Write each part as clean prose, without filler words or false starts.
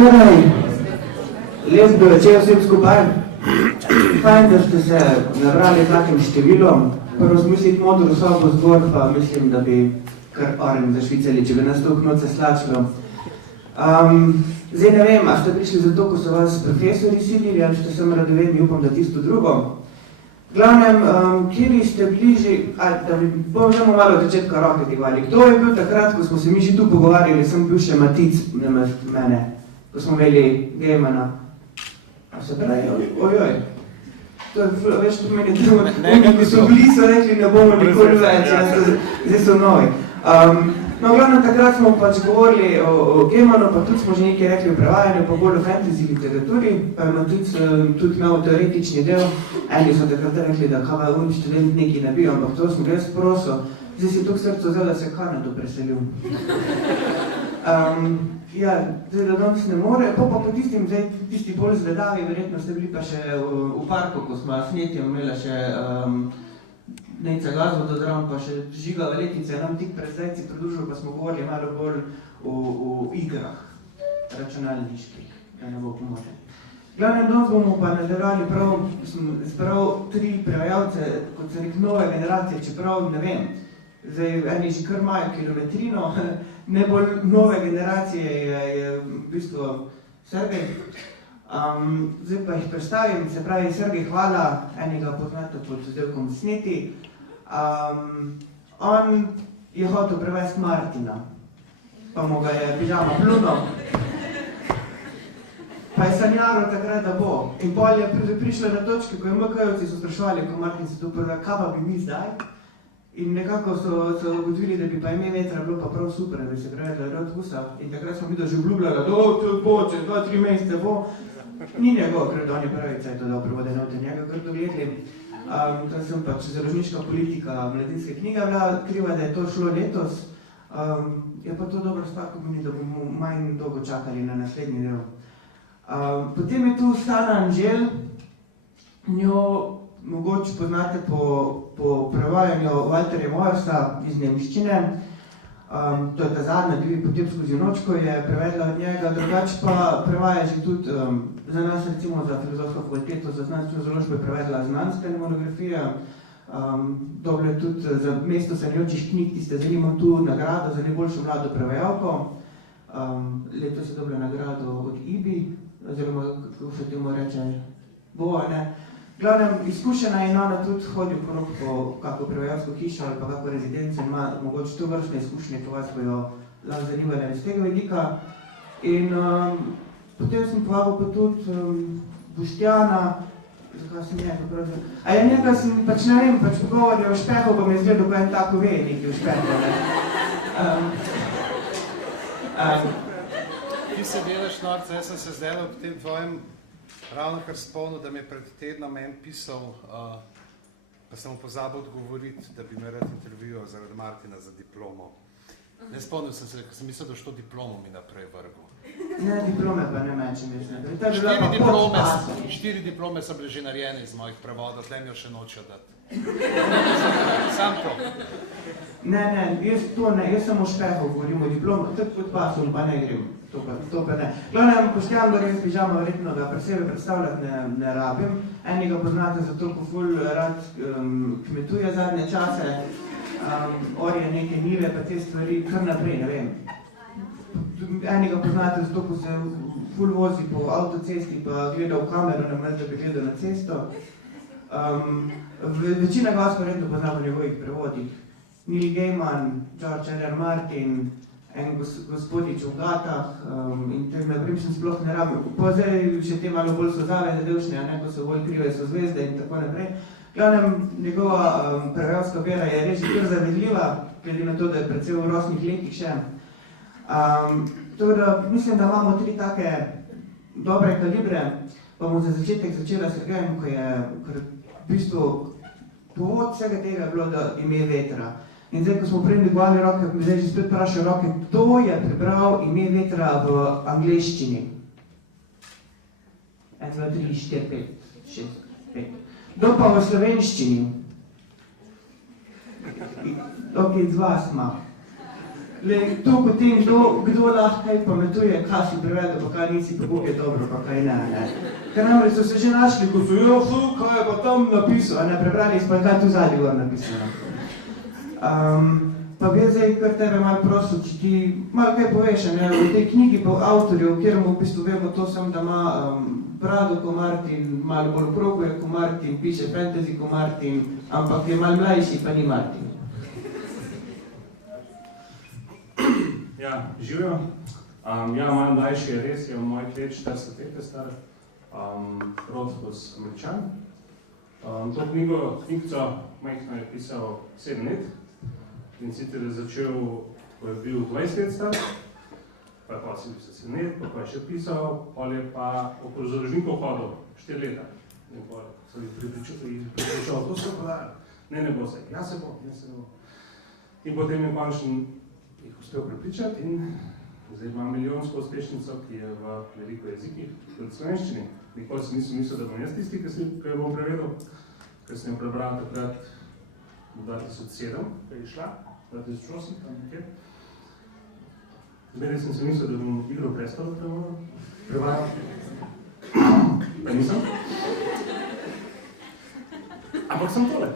Torej, lep bi večer vsem skupaj. Fajn, da ste se nabrali takim številom. Prvo smisliti modro sobo zgor, pa mislim, da bi kar oren zašvicali, če bi nas to knoce slačilo. Zdaj ne vem, a ste prišli zato, ko so vas profesori silili, ali ste sem radovedni, upam, da tisto drugo. Glavnem, kjeri ste bliži, da bi bom že malo od začetka roke dvigvali. Kdo je bil takrat, ko smo se mi že tu pogovarjali, sem bil še Matic, mene, ko smo imeli Gejmana. A se pravi, ojoj. To je več to meni, ki so bili, so rekli, ne bomo nikoli več, zdaj so novi. No, glavno, takrat smo pač govorili o Gejmanu, pa tudi smo že nekaj rekli o prevajanju, pa bolj o fantasy literaturi, pa ima tudi imel teoretični del. Eni so takrat rekli, da kava un študent nekaj ne bi, ampak to smo res prosil. Zdaj si toliko srco vzel, da se Kanado preselil. Ja, zdaj da danes ne more, pa po tistim, zdaj tisti bolj zvedavi, verjetno ste bili pa še v parku, ko smo snetjem imela še Nejca Gazvodo zraven, pa še Žiga Valetnice, nam tik pred zdajci pridružil, pa smo govorili malo bolj o igrah računalniških, da ne bo pomoče. Glavnem danes bomo pa nadaljevali prav tri prevajalce, kot se nek nove generacije, čeprav ne vem, zdaj eni že kar imajo kilometrino, najbolj nove generacije je v bistvu Sergej. Zdaj pa jih predstavim, se pravi Sergej Hvala, enega poznate pod vzdevkom Sneti. On je hotel prevesti Martina, pa mu ga je pižama plunil. Pa je sanjaro takrat, da bo. In pol je prišla na točke, ko je MK-jevci so spraševali, ko Martin se tu prva, kaj pa bi mi zdaj? In nekako so ugotovili, da bi pa ime vetra bilo pa prav super, da bi se prevedla Rod Husa. In takrat smo videli že obljubljala, da to bo, čez 2-3 mesece bo. Ni njegov, ker on je pravica, je to dal prevode note njega, kar dogledli. To sem pač založniška politika mladinske knjige bila kriva, da je to šlo letos. Je pa to dobra stvar, ko meni, da bomo manj dolgo čakali na naslednji del. Potem je tu Stana Anžel, njo mogoče poznate po prevajanju Walterja Moyersa iz nemščine. To je ta zadnja, Divji potem skozi noč, ko je prevedla od njega, drugače pa prevaja že tudi za nas, recimo za filozofsko fakulteto, za znanstveno založbo je prevedla znanstvene monografije. Dobila je tudi za mesto sanjajočih knjig, tiste zanimo tu nagrado za najboljšo mlado prevajalko. Letos je dobila nagrado od IBI, oziroma kako se temu reče, Boa, ne. Glavnem, izkušena je Nana tudi hodil po kako prevajalsko hišo ali pa kako rezidenco, ima mogoče to vrstne izkušnje, ko vas bojo lahko zanimali iz tega vidika. In potem sem povabil pa tudi Boštjana, zakaj sem njega pravzaprav. A ja, njega sem pač ne vem, pač pogovoril o Špehu, pa mi je zgledal, ko en tako ve nekaj o Špehu, ne. Ti se delaš norca, jaz sem se zdaj ob tem tvojem ravno kar spomnil, da mi je pred tednom en pisal, pa sem mu pozabil odgovoriti, da bi me rad intervjuval zaradi Martina za diplomo. Ne spomnil sem se, ker sem mislil, da što diplomo mi naprej vrgu. Ne, diplome pa ne mečem, jaz ne. 4 diplome so bile že narejene iz mojih prevodov, tle mi jo še nočejo dati. Sam to. Ne, jaz sem o Špehu govorim o diplomu, tako kot pasul pa ne grem. To pa ne. Glavnem, Boštjan Gorjem s pižama, verjetno ga presebe predstavljati ne rabim. Enega poznate zato, ko ful rad kmetuje zadnje čase, orje neke njive, pa te stvari kar naprej, ne vem. Enega poznate zato, ko se ful vozi po avtocesti, pa gleda v kamero, namesto da bi gledal na cesto. Večina vas pa redno pozna po njegovih prevodih. Neil Gaiman, George R. R. Martin, en gospodič v Gatah in tem naprej sem sploh ne rabim. Pa zdaj še te malo bolj so zave zadevšnje, ko so bolj krive so zvezde in tako naprej. Glavnem, njegova prevajalska vera je res kar zavedljiva, glede na to, da je predvsem v rosnih letih še. Tako da mislim, da imamo 3 take dobre kalibre, pa bomo za začetek začela s Sergejem, ko je v bistvu povod vsega tega je bilo, da ime vetra. In zdaj, ko smo prej dvigovali roke, mi zdaj že spet vprašal roke, kdo je prebral ime vetra v angleščini? 1, 2, 3, 4, 5, 6, 5. Kdo pa v slovenščini? Ok, 2 smo. To potem, kdo lahko kaj pametuje, kaj si prevedel, pa kaj nisi, pa Bog je dobro, pa kaj ne. Ker namreč so se že našli, ko so, kaj je pa tam napisal, a ne prebrali, pa kaj tu zadnji gor napisano. Pa bi zdaj kar tebe malo prosil, če ti malo kaj poveš, ne, v tej knjigi pa avtorju, v kjerom v bistvu vemo to sem, da ima Brado ko Martin, malo bolj okroguje ko Martin, piše fantasy ko Martin, ampak je malo mlajši, pa ni Martin. Ja, živijo. Ja, malo mlajši je res, je v mojih let 40 let star, Rothfuss Američan. To knjigico majhno je pisal 7 let in sicer je začel, ko je bil 20 let star, pa je potem bil 7 let, pa je še pisal, pol je pa okoli založnikov hodil 4 leta. In pol so jih pripričal, to se pa ne bo se, ja se bo. In potem je končno jih uspel prepričati in zdaj ima milijonsko uspešnico, ki je v veliko jezikih, tudi v slovenščini. Nikoli sem mislil, da bom jaz tisti, ki jo bom prevedel, ker sem jo prebral takrat v 2007, ko je išla, 2008, tam nekje. Zmeraj sem se mislil, da bom Igro prestalo prevajal. Pa nisem. Ampak sem tole.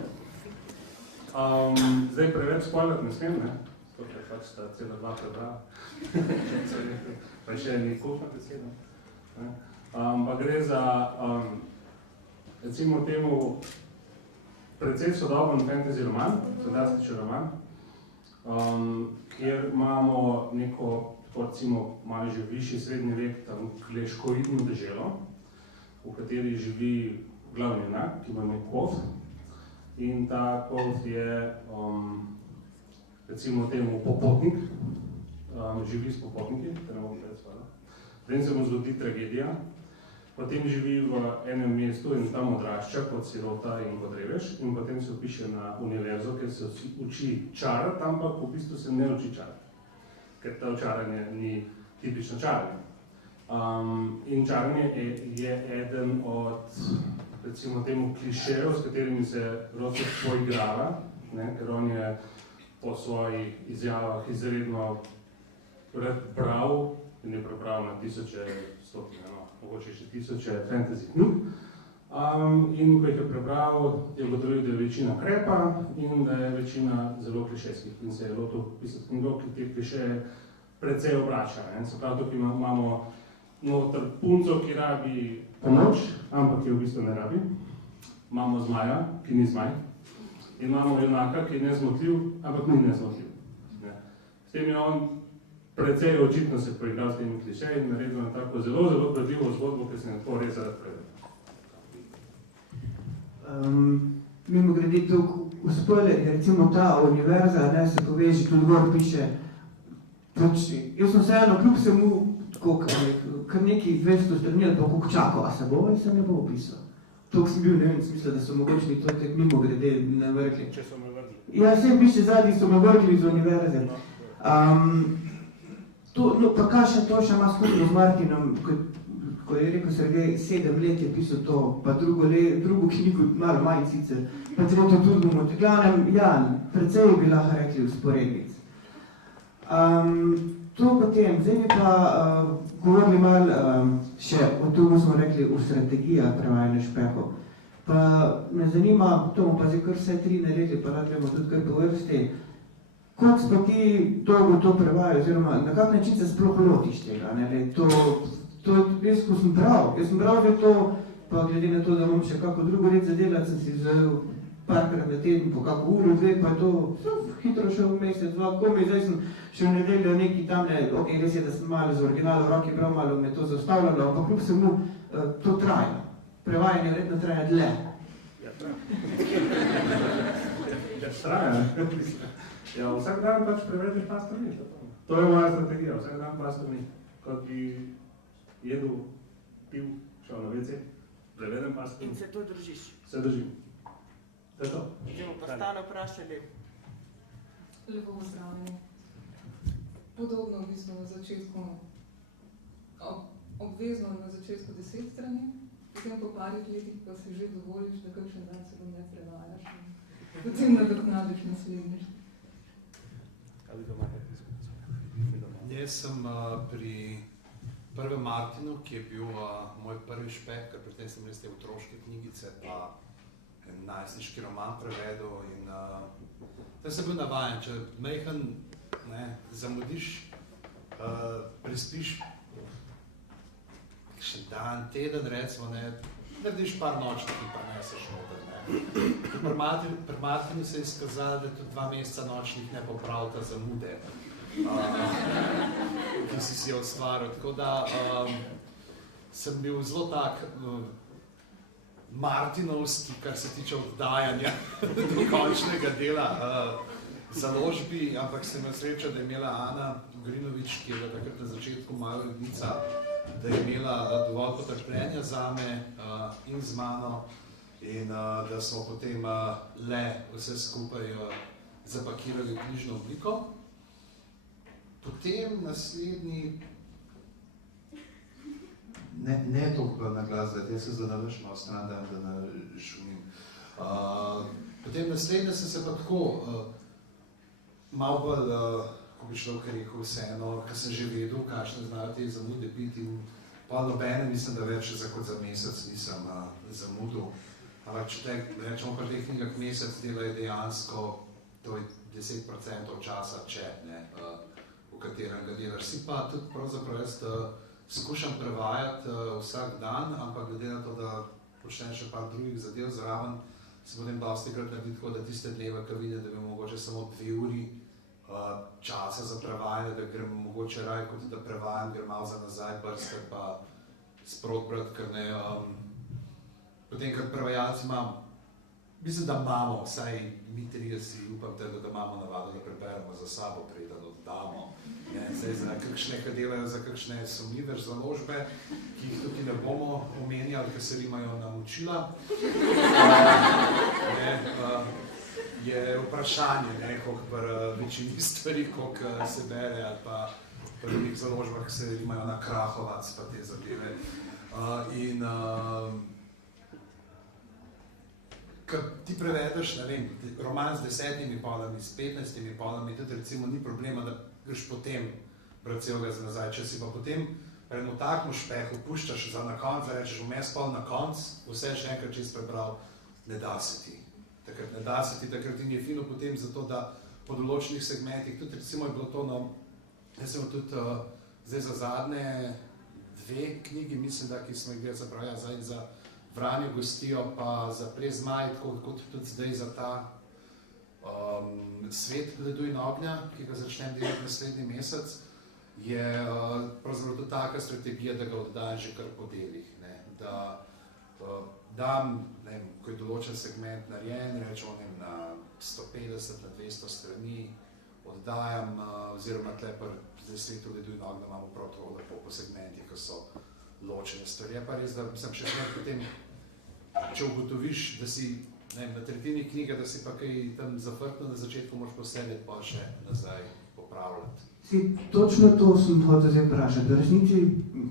Zdaj preveč spoiler ne smem, ne? Tukaj pač sta cela 2 prebrala. Pa še ni kultna beseda. Pa gre za, recimo temu, precej sodoben fantasy roman, fantastičen roman, kjer imamo neko, recimo, malo že višji srednji vek, tam kleškoidno deželo, v kateri živi glavni junak, ki ima ime Koth. In ta Koth je, recimo temu, popotnik, živi s popotniki, da ne bom predstavljal. Potem se mu zgodi tragedija, potem živi v enem mestu in tam odrašča kot sirota in kot revež, in potem se vpiše na univerzo, kjer se uči čarati, ampak v bistvu se ne uči čarati, ker to čaranje ni tipično čaranje. In čaranje je eden od, recimo temu, klišejev, s katerimi se Rothfuss poigrava, ker on je po svojih izjavah izredno prebral in je prebral na stotine, mogoče še tisoče fantasy knjig. In ko jih je prebral, je ugotovil, da je večina krepa in da je večina zelo klišejskih. In se je lotil pisati knjigo, ki te klišeje precej obrača. Se pravi, tukaj imamo noter punco, ki rabi pomoč, ampak ki jo v bistvu ne rabi. Imamo zmaja, ki ni zmaj. In imamo junaka, ki je nezmotljiv, ampak ni nezmotljiv. S tem je on precej očitno se poigral s temi klišeji in naredil na tako zelo, zelo predljivo zgodbo, ki se ne tako res rad prevedel. Mimo grede to uspele, recimo ta univerza, ne, se poveži, tudi gor piše, jaz sem vseeno, kljub vsemu, kar nekih 200 strani ali pa koliko čakal, a se bo, ali se ne bo opisal. Toliko sem bil, ne vem, smisla, da so mogočni to tek mimo grede ne vrkli. Če so me vrgli. Ja, vsem piše zadnji, so me vrgli iz univerze. Pa kaj še to še ima skupno z Martinom, ko je rekel Sergej, 7 let je pisal to, pa drugo knjigo, malo manj sicer, pa tretjo tudi bomo, glavnem, ja, precej bi lahko rekli usporednic. To potem, zdaj mi pa govorili malo še o tem, smo rekli, o strategijah prevajanja špehov. Pa me zanima, to bomo pa zdaj kar vse 3 naredili, pa rad gremo tudi kar po vrsti, koliko si pa ti dolgo to prevajal, oziroma na kak način se sploh lotiš tega, ne? Jaz, ko sem bral, že to, pa glede na to, da imam še kako drugo red za delati, sem si vzel parkrat na teden, po kako uro, 2, pa je to hitro šel v mesec, 2, komaj, zdaj sem še v nedeljo neki tamle, ok, res je, da sem malo z originalno v roki bral, malo me to zaustavljalo, ampak kljub vsemu to traja. Prevajanje vredno traja dlje. Ja, traja, ne? Ja, vsak dan pač prevedeš par strani. To je moja strategija, vsak dan par strani. Kot bi jedel, pil, šel na WC, prevedem par strani. In se to držiš? Se držim. To je to. Zdaj pa stane vprašali. Lepo pozdravljeni. Podobno v bistvu na začetku, obvezno na začetku 10 strani, potem po parih letih pa si že dovoliš, da kakšen dan se ne prevajaš in potem nadoknadiš naslednjič. Ali ga imate pismo? Jaz sem pri prvem Martinu, ki je bil moj prvi špeh, ker pri tem sem res te otroške knjigice pa en najstniški roman prevedel in da sem bil navajen, če majhen zamudiš, prespiš še dan, teden recimo, narediš par nočnih in pa neseš noter. Pri Martinu se je izkazalo, da tudi 2 meseca nočnih ne popravita zamude, ki si jo ustvaril. Tako da sem bil zelo tak martinovski, kar se tiče oddajanja do končnega dela založbi, ampak sem imel srečo, da je imela Ana Grinovič, ki je bila takrat na začetku moja urednica, da je imela dovolj potrpljenja zame in z mano in da smo potem le vse skupaj zapakirali v knjižno obliko. Potem naslednji... Ne toliko na glas, da jaz se zanavaš malo stran, da ne šumim. Potem naslednje sem se pa tako malo bolj, ko bi človek rekel vseeno, ker sem že vedel, kakšne znajo te zamude biti in pa nobene mislim, da več kot za mesec nisem zamudil. Ampak če rečemo pri teh knjigah mesec dela je dejansko, to je 10% časa, če ne, v katerem ga delaš. Si pa tudi pravzaprav jaz skušam prevajati vsak dan, ampak glede na to, da počnem še par drugih zadev zraven, se potem dostikrat naredi tako, da tiste dneve, ko vidim, da bi mogoče samo 2 uri časa za prevajanje, da grem mogoče raje, kot da prevajam, grem malo za nazaj brskati pa sprot brati, ker ne. Potem, ker prevajalci imam, mislim, da imamo, vsaj mi 30 upam tega, da imamo navado, da preberemo za sabo, preden oddamo. Zdaj za kakšne, ki delajo za kakšne sumljive založbe, ki jih tukaj ne bomo omenjali, ker se rimajo namučila. Je vprašanje, koliko pri večini stvari, koliko se bere, ali pa pri drugih založbah se rimajo na Krahovac, pa te zadeve. In ko ti prevedeš, ne vem, roman z 10 polami, s 15 polami, tudi recimo ni problema, da greš potem brati celega za nazaj. Če si pa potem pri enem takem špehu puščaš za na konc, rečeš vmes pol na konc, vse še enkrat čist prebral, ne da se ti. Takrat ne da se ti, takrat in je fino potem zato, da po določenih segmentih, tudi recimo je bilo to, jaz sem tudi zdaj za zadnje 2 knjigi, mislim, da ki smo jih gledali, zapravili zdaj za Vranje gostijo, pa za Ples zmaj, tako kot tudi zdaj za ta Svet ledu in ognja, ki ga začnem delati naslednji mesec, je pravzaprav tudi taka strategija, da ga oddajam že kar po delih. Da dam, ko je določen segment narejen, rečemo na 150, na 200 strani, oddajam, oziroma tle pri Svetu ledu in ognja imamo prav to lepo po segmentih, ko so ločene stvari. Je pa res, da sem še potem, če ugotoviš, da si na tretjini knjige, da si pa kaj tam zafrtno na začetku, moraš posedeti pa še nazaj popravljati. Točno to sem hotel zdaj vprašati. V resnici,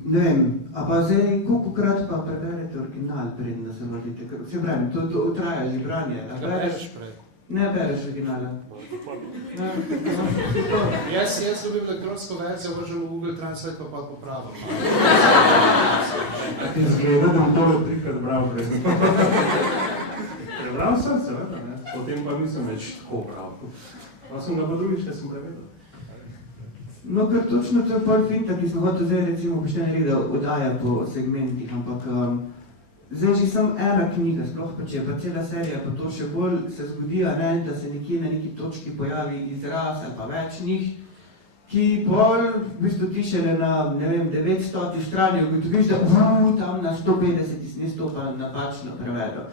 ne vem, a pa zdaj kolikokrat pa preberete original, preden da se lotite? Se pravim, to traja že branje. Ga bereš prej? Ne bereš originala. Jaz dobim elektronsko verzijo, vržem v Google Translate pa popravim. Izgleda, da bom to 3-krat bral prej. Prebral sem seveda, potem pa nisem več tako bral. Pa sem ga pa drugič, če sem prevedel. No, ker točno to je pol finta, ki sem hotel zdaj recimo pošteno reči, da oddaja po segmentih, ampak zdaj že samo ena knjiga, sploh pa če je pa cela serija, pa to še bolj se zgodi, da se nekje na neki točki pojavi izraz ali pa več njih, ki pol v bistvu ti šele na, ne vem, 900 strani ugotoviš, da tam na 150 si mesto pa napačno prevedel.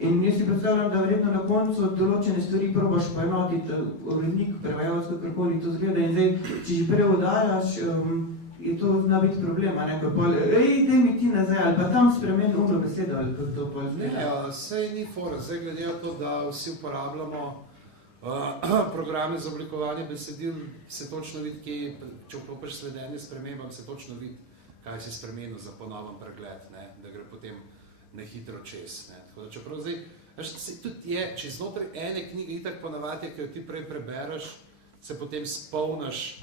In jaz si predstavljam, da verjetno na koncu določene stvari probaš poenotiti urednik, prevajalec, kakorkoli to zgleda in zdaj, če že prej oddajaš, je to zna biti problem, ko pol, daj mi ti nazaj, ali pa tam spremeni umro besedo, ali kako to pol zgleda. Ne, sej ni fora, zdaj glede na to, da vsi uporabljamo programe za oblikovanje besedil, se točno vidi, če vklopiš sledenje spremembam, se točno vidi, kaj si spremenil za ponoven pregled, da gre potem nehitro čez. Tako da čeprav zdaj, tudi je, če znotraj ene knjige itak ponavadi, ki jo ti prej prebereš, se potem spomniš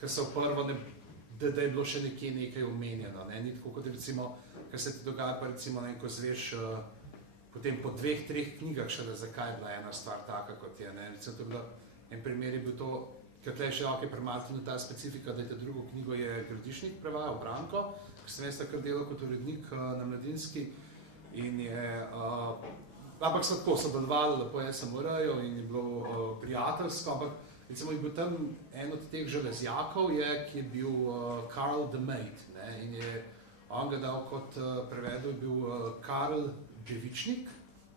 ker so prvo, da je bilo še nekje nekaj omenjeno. Ne? Ni tako kot recimo, kar se ti dogaja, pa recimo, ne, ko zveš potem po 2-3 knjigah šele, zakaj je bila ena stvar taka, kot je. Ne? Recimo, to je bilo, en primer je bil to, ker tle še ok, pri Martinu ta specifika, da je ta drugo knjigo je Gradišnik prevajal, Branko, ker sem jaz takrat delal kot urednik na Mladinski in je, ampak so tako sodelovali, lepo je SMR-jo in je bilo prijateljsko, ampak recimo je bil tam en od teh železjakov, ki je bil Karl the Maid, ne, in je on ga dal kot prevedel, je bil Karl Devičnik,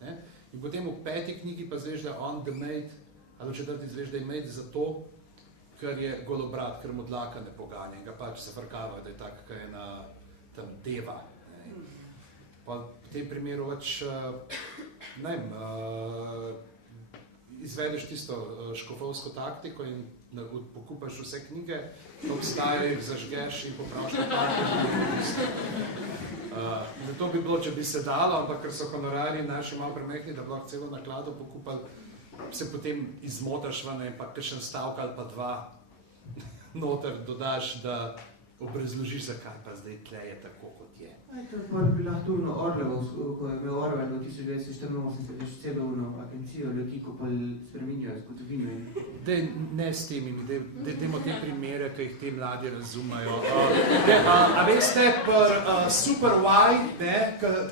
ne, in potem v 5. knjigi pa zveš, da je on the Maid, ali v 4. zveš, da je Maid zato, ker je golobrat, ker mu dlaka ne poganja in ga pač se frkava, da je tak, kaj je na tam deva. Ne. Pa v tem primeru več, ne vem, izvedeš tisto škofovsko taktiko in pokupaš vse knjige, obstajajo, jih zažgeš in popraviš napake. Zato bi bilo, če bi se dalo, ampak ker so honorarji naši malo premehni, da bi lahko celo naklado pokupali, se potem izmotaš ven in pa kakšen stavek ali pa 2 noter dodaš, da obrazložiš, zakaj pa zdaj tle je tako, kot je. To je bi lahko tudi Orlevo, ko je imel Orwell v 1984, da je celo agencijo ljudi, ko pa spreminjajo zgodovino. Dej, ne s temi, dejmo te primere, ki jih te mladi razumejo. A veste, Super Y,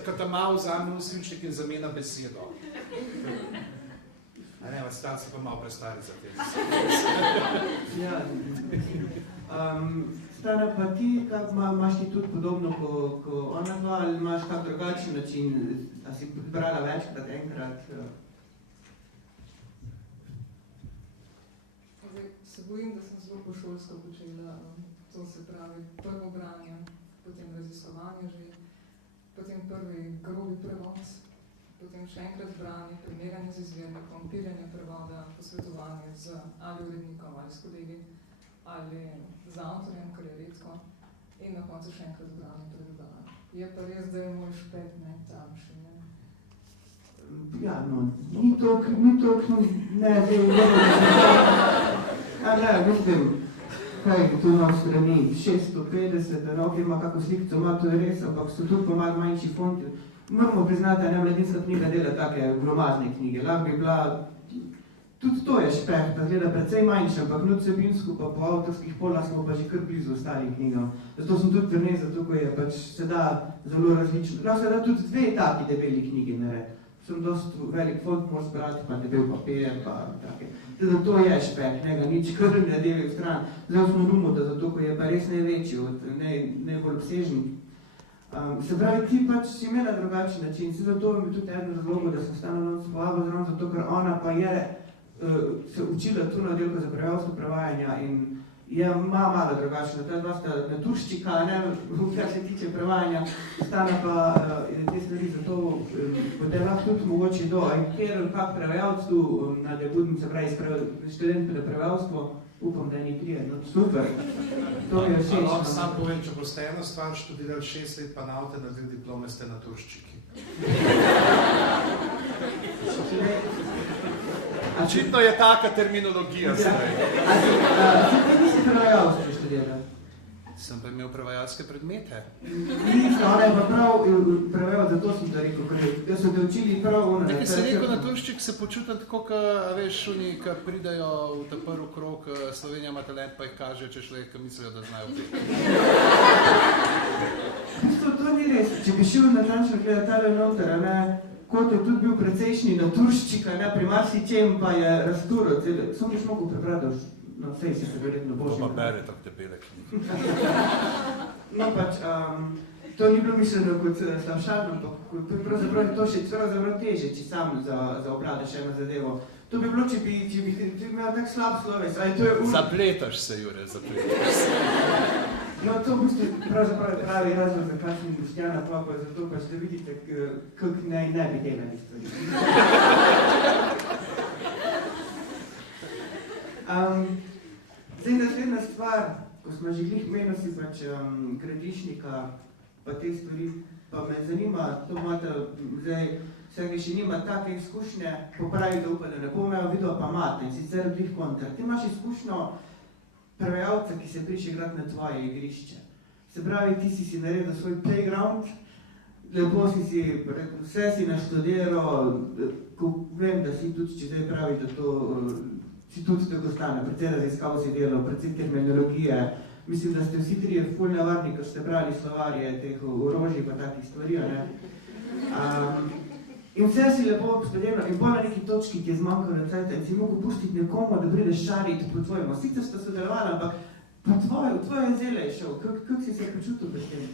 ko ta malo vzame v svinčnik in zamenja besedo. A ne, ostali so pa malo prestari za te. Ja, Stara, pa ti, imaš ti tudi podobno kot ona dva, ali imaš kak drugačen način, a si brala večkrat, enkrat? Zdaj, se bojim, da sem zelo pošolsko počela, to se pravi prvo branje, potem raziskovanje že, potem prvi grobi prevod, potem še enkrat branje, primerjanje z izvirnikom, pirjanje prevoda, posvetovanje z ali urednikom ali s kolegi, ali z avtorjem, kar je redko, in na koncu še enkrat branje predobala. Je pa res, da je moj špet, ne, tam še, ne. Ja, no, ni toliko, ne, mislim, kaj tu na strani 650, ok, ima kako slikco, ima to je res, ampak so tudi pa malo manjši fonti. Moramo priznati, da ne Mladinska knjiga dela take glomazne knjige, lahko bi bila, tudi to je špeh, da gleda precej manjša, ampak vsebinsko pa po avtorskih polah smo pa že kar blizu ostalim knjigam. Zato sem tudi pri njej, zato ko je pač se da zelo različno. Lahko se da tudi 2 taki debeli knjigi narediti. Sem dosti velik font, moraš brati, pa debel papir, pa take. Teda to je špeh, ne ga nič kar ne deli v stran. Zdaj smo Rumuta, zato ko je pa res največji, najbolj obsežen. Se pravi, ti pač si imela drugačen način, se zato je tudi eden razlogov, da sem stala s povabo zraven, zato ker ona pa je se učila tu na oddelku za prevajalsko prevajanja in je malo drugačna. Ta dva sta naturščika, ne, kar se tiče prevajanja, stane pa te stvari, zato potem lahko tudi mogoče do, kjer kak prevajalc tu na Debudem, se pravi študent za prevajalstvo, upam, da ni prijedno. Super, to je všeč. Lahko sam povem, če boste eno stvar študirali 6 let, pa na avte naredili diplome, ste naturščiki. Očitno je taka terminologija zdaj. Ti nisi prevajalstvo študirala? Sem pa imel prevajalske predmete. Nisi, ona je pa prav prevajal, zato sem to rekel, ker so te učili prav ona. Nekaj se rekel, naturščik se počuta tako, veš, oni, ki pridajo v ta prvi krog, Slovenija ima talent, pa jih kaže, če človek, ki mislijo, da znajo peti. To ni res. Če bi šel natančno gledati tale noter, ne, kot je tudi bil precejšnji naturščik, ne, pri marsičem pa je razturo, samo biš mogel prebrati, no, sej si se verjetno božji. To pa bere tako debele knjige. No pač, to ni bilo mišljeno kot slavšalno, ampak pravzaprav je to še pravzaprav teže, če sam zaobladaš eno zadevo. To bi bilo, če bi imel tak slab sloves, ali to je Zapletaš se, Jure, zapletaš se. No, to v bistvu pravzaprav je pravi razlog, zakaj sem Boštjana Papa, zato pač, da vidite, kako ne bi delali stvari. Zdaj, naslednja stvar, ko smo že glih menosi pač Gradišnika, pa te stvari, pa me zanima, to imate zdaj, vsega še nima take izkušnje, popravi, da upa, da ne bo imel video, pa imate, in sicer glih kontra. Ti imaš izkušnjo prevajalca, ki se prišel igrati na tvoje igrišče. Se pravi, ti si naredil svoj playground, lepo vse si naštudiral, ko vem, da si tudi, če zdaj pravi, da to si tudi tako stane, precej raziskav si delal, precej terminologije. Mislim, da ste vsi trije ful nevarni, ker ste brali slovarje teh orožij pa takih stvari, ne? In vse si lepo obspeljeno in bolj na neki točki ti je zmanjkalo cajta in si mogel pustiti nekomu, da prideš šariti po tvojemu. Sicer sta sodelovala, ampak po tvoje zele je šel. Kako si se počutil pri tem?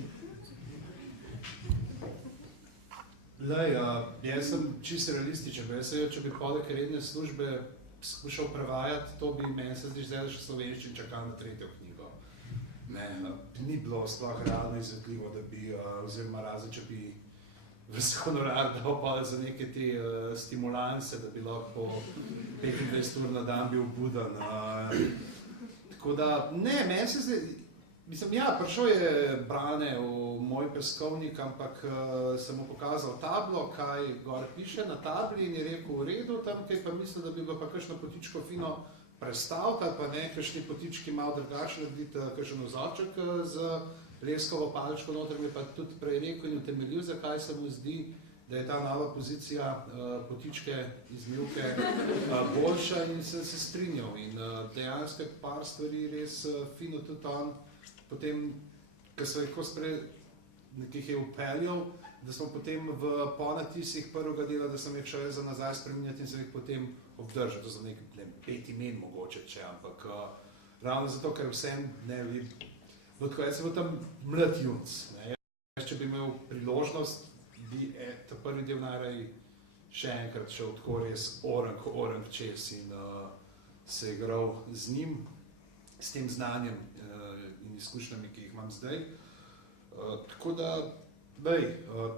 Lej, jaz sem čisto realističen, če bi poleg redne službe skušal prevajati, to bi meni se zdi zdaj še slovenščin čakal na 3. knjigo. Ne, ni bilo sploh realno izvedljivo, da bi, oziroma razen, če bi ves honorar dal pa za neke te stimulanse, da bi lahko 25 ur na dan bil buden. Tako da, ne, meni se zdaj, mislim, ja, prišel je Brane v moj peskovnik, ampak sem mu pokazal tablo, kaj gor piše na tabli in je rekel v redu tam, kaj pa mislim, da bi bilo pa kakšno potičko fino prestaviti, ali pa ne, kakšni potički malo drugače narediti, kakšen vzorček z leskovo palčko noter, mi pa tudi prej rekel in utemeljil, zakaj se mu zdi, da je ta nova pozicija potičke iz Mivke boljša in se strinjal. In dejansko je par stvari res fino tudi on, potem, ko se nekih je upeljal, da smo potem v ponatisih prvega dela, da sem jih šel za nazaj spreminjati in sem jih potem obdržal, to za nekaj 5 imen mogoče, ampak ravno zato, ker vsem ne vidim. No, tako, jaz sem bil tam mlad junc. Če bi imel priložnost, bi ta prvi del najraje še enkrat šel tako res orang čez in se igral z njim, s tem znanjem in izkušnjami, ki jih imam zdaj. Tako da,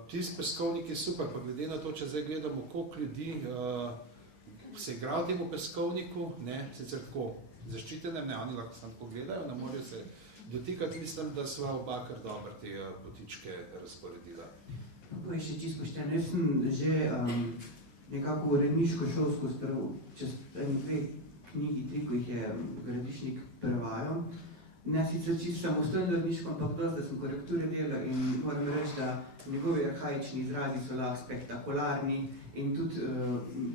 tisti peskovnik je super, pa glede na to, če zdaj gledamo, koliko ljudi se igral temu peskovniku, ne, sicer tako zaščitenem, ne, oni lahko samo tako gledajo, ne morajo se dotikati, mislim, da sva oba kar dobro te potičke razporedila. To je še čisto pošteno. Jaz sem že nekako uredniško šel skozi čez 2 knjigi, 3, ko jih je Gradišnik prevajal. Ne sicer čisto samostojno uredniško, ampak dosti, da sem korekture delal in moram reči, da njegovi arhaični izrazi so lahko spektakularni in tudi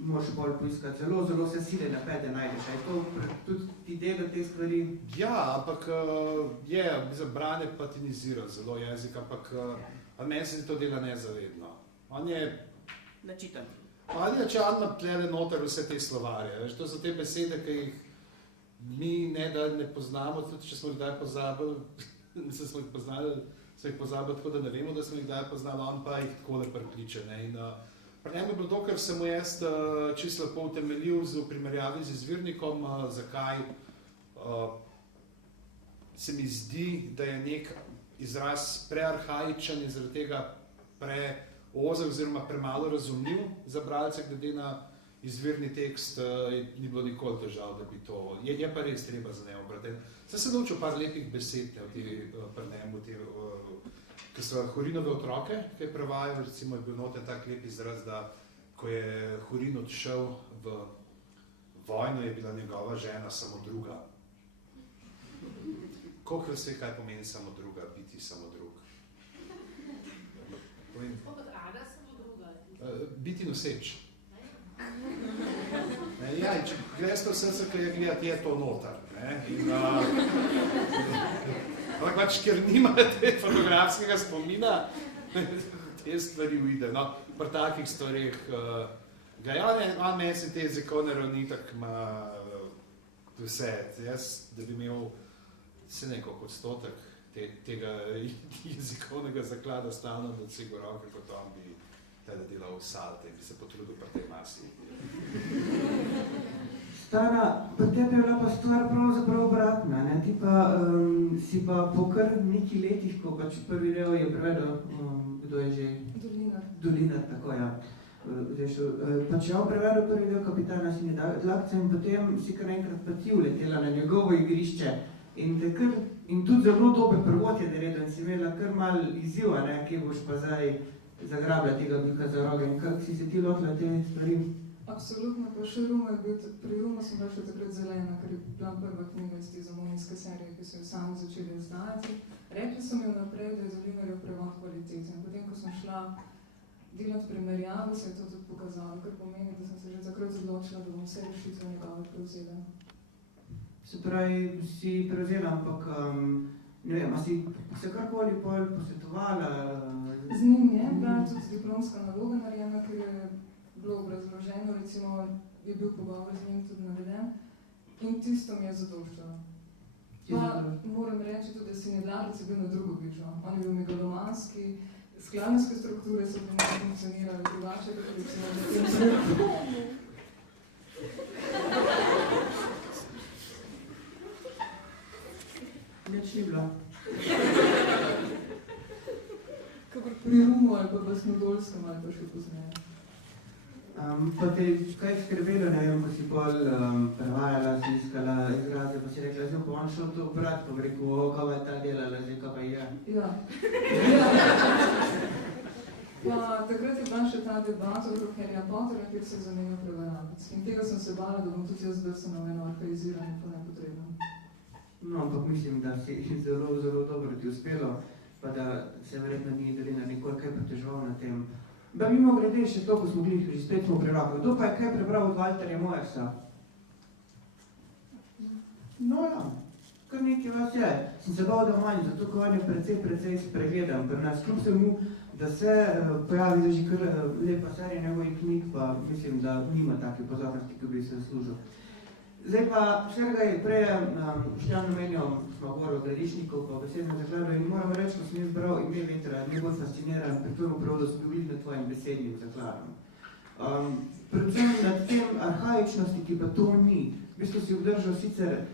moraš bolj poiskati zelo vse sile napede najdeš. Je to tudi ti dela te stvari? Ja, ampak je, Brane patinizira zelo jezik, ampak meni se to dela nezavedno. On je načitan. On je načalno tlele noter vse te slovarje. To so te besede, ki jih mi ne poznamo, tudi če smo jih kdaj pozabili, smo jih pozabili tako, da ne vemo, da smo jih kdaj poznali, on pa jih takole prikliče. Pri njemu je bilo to, ker sem mu jaz čisto lepo utemeljil v primerjavi z izvirnikom, zakaj se mi zdi, da je nek izraz prearhaičen in zaradi tega preozek oziroma premalo razumljiv za bralce, glede na izvirni tekst, ni bilo nikoli težav, da bi to... Je pa res treba za njemu brati. Sem se naučil par lepih besed pri njemu, ki so Horinove otroke, ki je prevajal, recimo je bil noten tak lep izraz, da ko je Horin odšel v vojno, je bila njegova žena samo druga. Koliko vse, kaj pomeni samo druga, biti samo drug? Rada samo druga? Biti noseč. Ja, in če greš to srce, ki je gledati, je to notar. Ampak pač, ker nimate fotografskega spomina, te stvari uide. Pri takih stvarih on meni se te jezikovne ravni tako ima vse. Jaz, da bi imel se nekako odstotek tega jezikovnega zaklada stalno do cego roke, kot on bi teda delal salte in bi se potrudil pri tej masi. Stara, pri tebi je bila pa stvar pravzaprav obratna, ne? Ti pa si pa po kar nekaj letih, ko pač prvi del je prevedel, kdo je že? Dolinar, tako ja. Pač je on prevedel prvi del Kapitana Sinje Dlakca in potem si kar enkrat pa ti uletela na njegovo igrišče in tudi zelo dober prvot je naredil in si imela kar malo izziva, ne? Kje boš pa zdaj zagrabila tega bika za roge in kako si se ti lotila te stvari? Absolutno, pa še Ruma je bil, pri Rumu sem bila še takrat zelena, ker je bila prva knjiga iz te zamonijske serije, ki so jo sami začeli izdajati. Rekli so mi vnaprej, da je Zolinerjev prevod kvaliteten. Potem, ko sem šla delati primerjavo, se je to tudi pokazalo, kar pomeni, da sem se že takrat odločila, da bom vse rešitve njegove prevzela. Se pravi, si prevzela, ampak ne vem, a si se karkoli pol posvetovala? Z njim je bila tudi diplomska naloga narejena, ker je bilo obrazloženo, recimo je bil pogovor z njim tudi naveden in tisto mi je zadoščalo. Pa moram reči tudi, da Sinedlarec je bil na drugo vižo. On je bil megalomanski, skladinske strukture so pri njih funkcionirale drugače, kot recimo v tem trenutku. Nič ni bilo. Kakor pri Rumu ali pa v Snodolskem ali pa še pozneje. Pa te kaj skrbelo, ne vem, ko si bolj prevajala, si iskala izraze, pa si rekla, zdaj pa on šel to brat, pa bi rekel, kaj je ta delala, zdaj kaj pa je. Ja. Pa takrat je bila še ta debata okrog Harryja Potterja, kjer se je zamenil prevajalec. In tega sem se bala, da bom tudi jaz zdrsena v eno arhaiziranje po nepotrebnem. No, ampak mislim, da si zelo, zelo dobro ti uspelo, pa da se verjetno ni Delina nikoli kaj pretežoval na tem. Da mimo grede še to, ko smo bili, že spet smo pri Raku. Kdo pa je kaj prebral od Walterja Moyersa? No ja, kar nekaj vas je. Sem se bal, da manj, zato ko on je precej spregledan pri nas. Kljub se mu, da se pojavi že kar lepa serija njegovih knjig, pa mislim, da nima take pozornosti, ki bi se zaslužil. Zdaj pa, Šerga je prej Šťan omenjal, smo govorili o Gradišnikov, pa besedno zakladu in moram reči, ko sem jaz bral Ime vetra, najbolj fasciniran pri tem prav, da smo bili na tvojim besednim zakladom. Predvsem nad tem arhaičnosti, ki pa to ni. V bistvu si obdržal sicer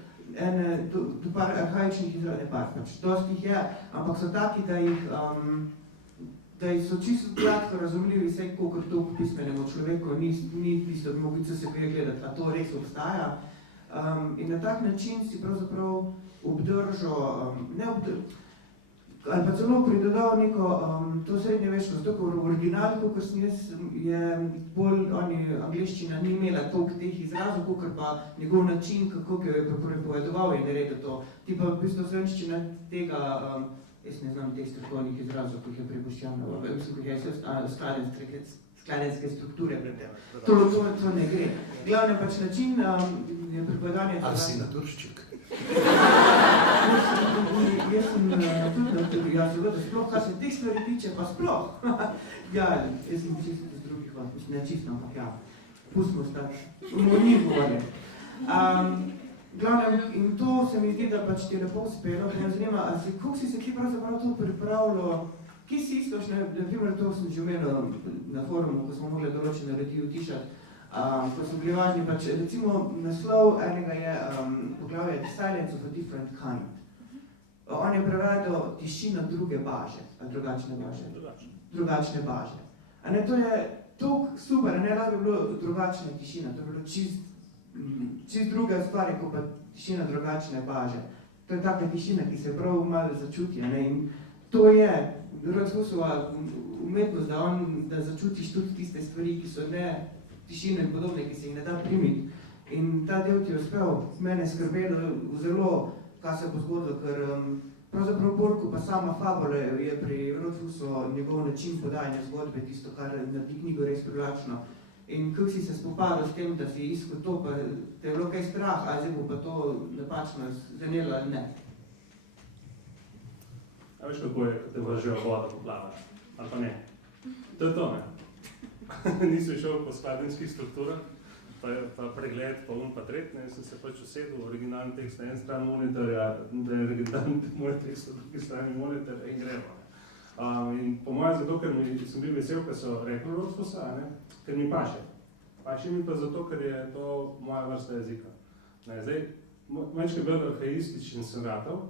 do par arhaičnih izrazov, pač dosti jih je, ampak so taki, da so čisto gladko razumljivi, vse kakor to pismenemu človeku ni tisto, bi mogoče se gledati, a to res obstaja. In na tak način si pravzaprav obdržal, ali pa celo pridodal neko to srednjeveško, zato ko v originalu, kakor sem jaz, je bolj angleščina ni imela toliko teh izrazov, kakor pa njegov način, kako jo je prepovedoval in naredil to. Ti pa v bistvu slovenščina tega, jaz ne znam teh strokovnih izrazov, ko jih je prepoščano, mislim, ko je skladenske strukture pred tem. To ne gre. Glavne pač način je prepovedanje... Ali si naturščik? Jaz sem tudi, ja seveda, sploh, kar se teh stvari tiče, pa sploh. Ja, jaz sem čisto z drugih vas, mislim, ne čisto, ampak ja, pustimo stati, o njih govorim. Glavnem, in to se mi zdi, da pač ti je lepo uspelo, da me zanima, kako si se ti pravzaprav to pripravilo, kje si iskaš, na primer, to sem že omenil na forumu, ko smo mogli določene ljudi utišati, ko smo bili važni, pač recimo naslov enega je poglavje The Silence of a Different Kind. On je prevedel tišina druge baže, ali drugačne baže. Drugačne baže. A ne, to je toliko super, ne lahko bi bilo drugačna tišina, to bi bilo čist druga stvar, kot pa tišina drugačne baže. To je taka tišina, ki se prav malo začuti, ne, in to je Rodsfusova umetnost, da začutiš tudi tiste stvari, ki so ne tišine in podobne, ki se jih ne da primiti. In ta del ti je uspel, mene skrbelo zelo, kaj se bo zgodilo, ker pravzaprav bolj, ko pa sama fabula je pri Rodsfusu njegov način podajanja zgodbe, tisto, kar naredi knjigo res privlačno. In kako si se spopadal s tem, da si iskal to, pa te je bilo kaj strah, ali zdaj bo pa to napačno zvenelo ali ne? A veš, kako je, ko te vržejo vodo, ko plavaš? Ali pa ne? To je to, ne? Nisem šel po skladenskih strukturah, pa pregled, pa pa tret, ne? Sem se pač usedel, originalni tekst na en stran monitorja, da je originalni moj tekst na drugi strani monitorja in gremo. In po mojem zato, ker sem bil vesel, ker so rekli Rodsfusa, ker mi paše. Paše mi pa zato, ker je to moja vrsta jezika. Zdaj, manjčkaj bolj arhaističen sem ratal,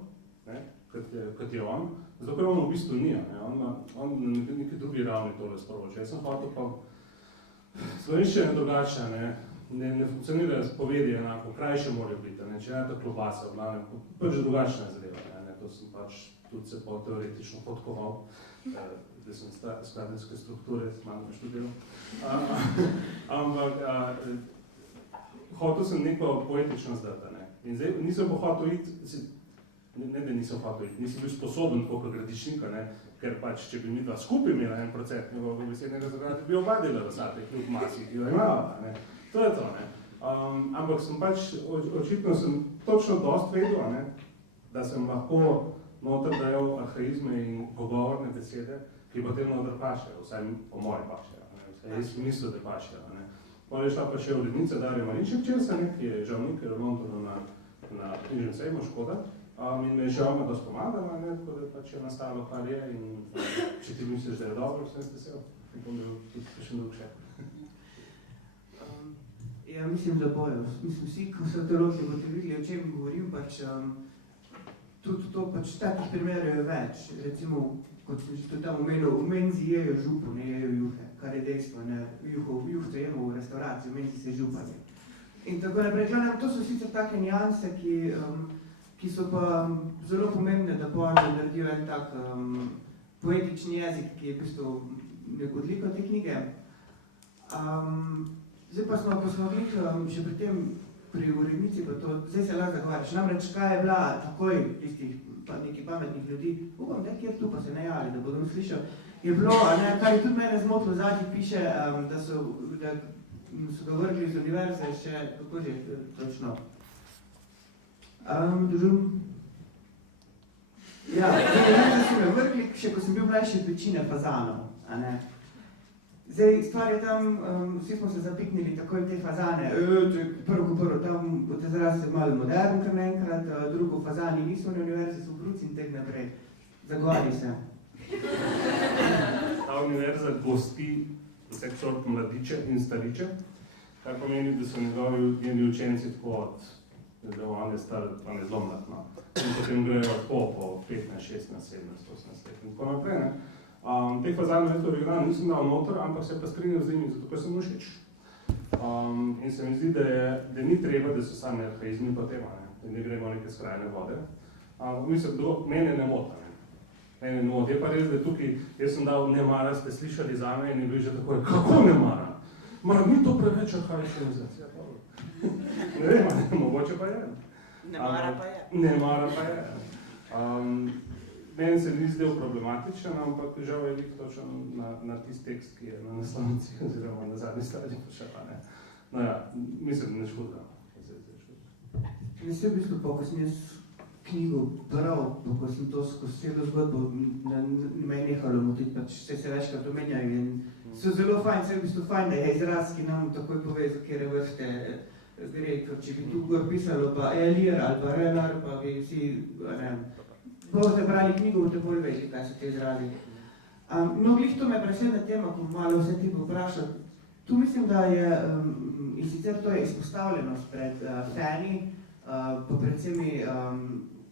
kot je on, zato ker on v bistvu ni, on na neki drugi ravni tole sporoča. Jaz sem hotel pa, slovenščina je drugačna, ne funkcionira povedi enako, krajše morajo biti, če ne ta klobasa, pač drugačna zadeva, to sem pač tudi se teoretično podkoval, da sem skladenske strukture, malo naštudiral. Ampak hotel sem neko poetičnost dati, ne. In zdaj nisem pa hotel iti, ne da nisem hotel iti, nisem bil sposoben tako kot Gradišnika, ne, ker pač, če bi mi dva skupaj imela 1% njegovega besednega zagrada, bi oba delala zate, kljub masi, ki jo imala, ne. To je to, ne. Ampak sem pač, očitno sem točno dost vedel, ne, da sem lahko noter dajal arhaizme in pogovorne besede, ki potem noter pašejo, vsaj po moje pašejo, ne. Vsaj jaz mislil, da pašejo, ne. Potem je šla pa še urednica Darja Marinček česa, ne, ki je žalnik, ker je v Londonu na knjižnem sejmu, škoda. In me je žalma dosti pomagala, ne, tako da pač je nastalo, kar je, in če ti misliš, da je dobro, sem se vesel, in bom bil tudi kakšen drug še. Ja, mislim, da bojo. Mislim, vsi, ko so te roki boste videli, o čem govorim, pač tudi to, pač takih primerov je več. Recimo, kot sem že tudi tam omenil, v menzi jejo župo, ne jejo juhe, kar je dejstvo, ne. Juhce jemo v restauraciji, v menzi se županje. In tako naprej. Gledam, to so sicer take nijanse, ki so pa zelo pomembne, da bojo naredijo en tak poetični jezik, ki je v bistvu nek odliko te knjige. Zdaj pa smo, ko smo še pri tem, pri urednici, pa to, zdaj se lahko zagovarjaš. Namreč, kaj je bila takoj tistih nekih pametnih ljudi, upam, da kjer tu pa se ne javi, da bodo slišal, je bilo, ne, kar je tudi mene zmotilo, zadnji piše, da so ga vrgli iz univerze še, kako že točno. Ja, da so me vrgli, še ko sem bil mlajši od večine fazanov, a ne. Zdaj, stvar je tam, vsi smo se zapiknili takoj te fazane, prvo, tam boste zraste malo modern, kar naenkrat, drugo, fazani niso na univerzi, so bruci in tek naprej. Zagovarji se. Ta univerza gosti vseh sort mladiče in stariče, kar pomeni, da so njeni učenci tako da on je star, on je zelo mlad, no. In potem grejo tako po 15, 16, 17, 18 let in tako naprej, ne. Teh fazanov jaz originalno nisem dal noter, ampak se pa strinjam z njimi, zato ker sem mu všeč. In se mi zdi, da ni treba, da so sami arhaizmi po tem, da ne gremo neke skrajne vode. Mislim, mene ne mota, ne. Mene ne mota. Je pa res, da tukaj, jaz sem dal ne mara, ste slišali zame in je bil že takoj, kako ne mara? Mar ni to preveč arhaičnizacija? Ne vem, mogoče pa je. Ne mara pa je. Ne mara pa je. Meni se ni zdel problematičen, ampak žal je lik točen na tisti tekst, ki je na naslovnici oziroma na zadnji strani pošela, ne. No ja, mislim, da ne škodila. Jaz v bistvu pa, ko sem jaz knjigo bral, pa ko sem to skozi celo zgodbo, me je nehalo motiti, pač se večkrat omenjajo in so zelo fajn, v bistvu fajn, da je izraz, ki nam takoj pove, za kere vrste gre, če bi tu gor pisalo pa elir ali pa relar, pa bi vsi, ne, boste brali knjigo, boste bolj vedeli, kaj so te izrazi. No, glih to me presledna tema, ko malo vse ti vprašam. Tu mislim, da je, in sicer to je izpostavljenost pred fani, pa predvsemi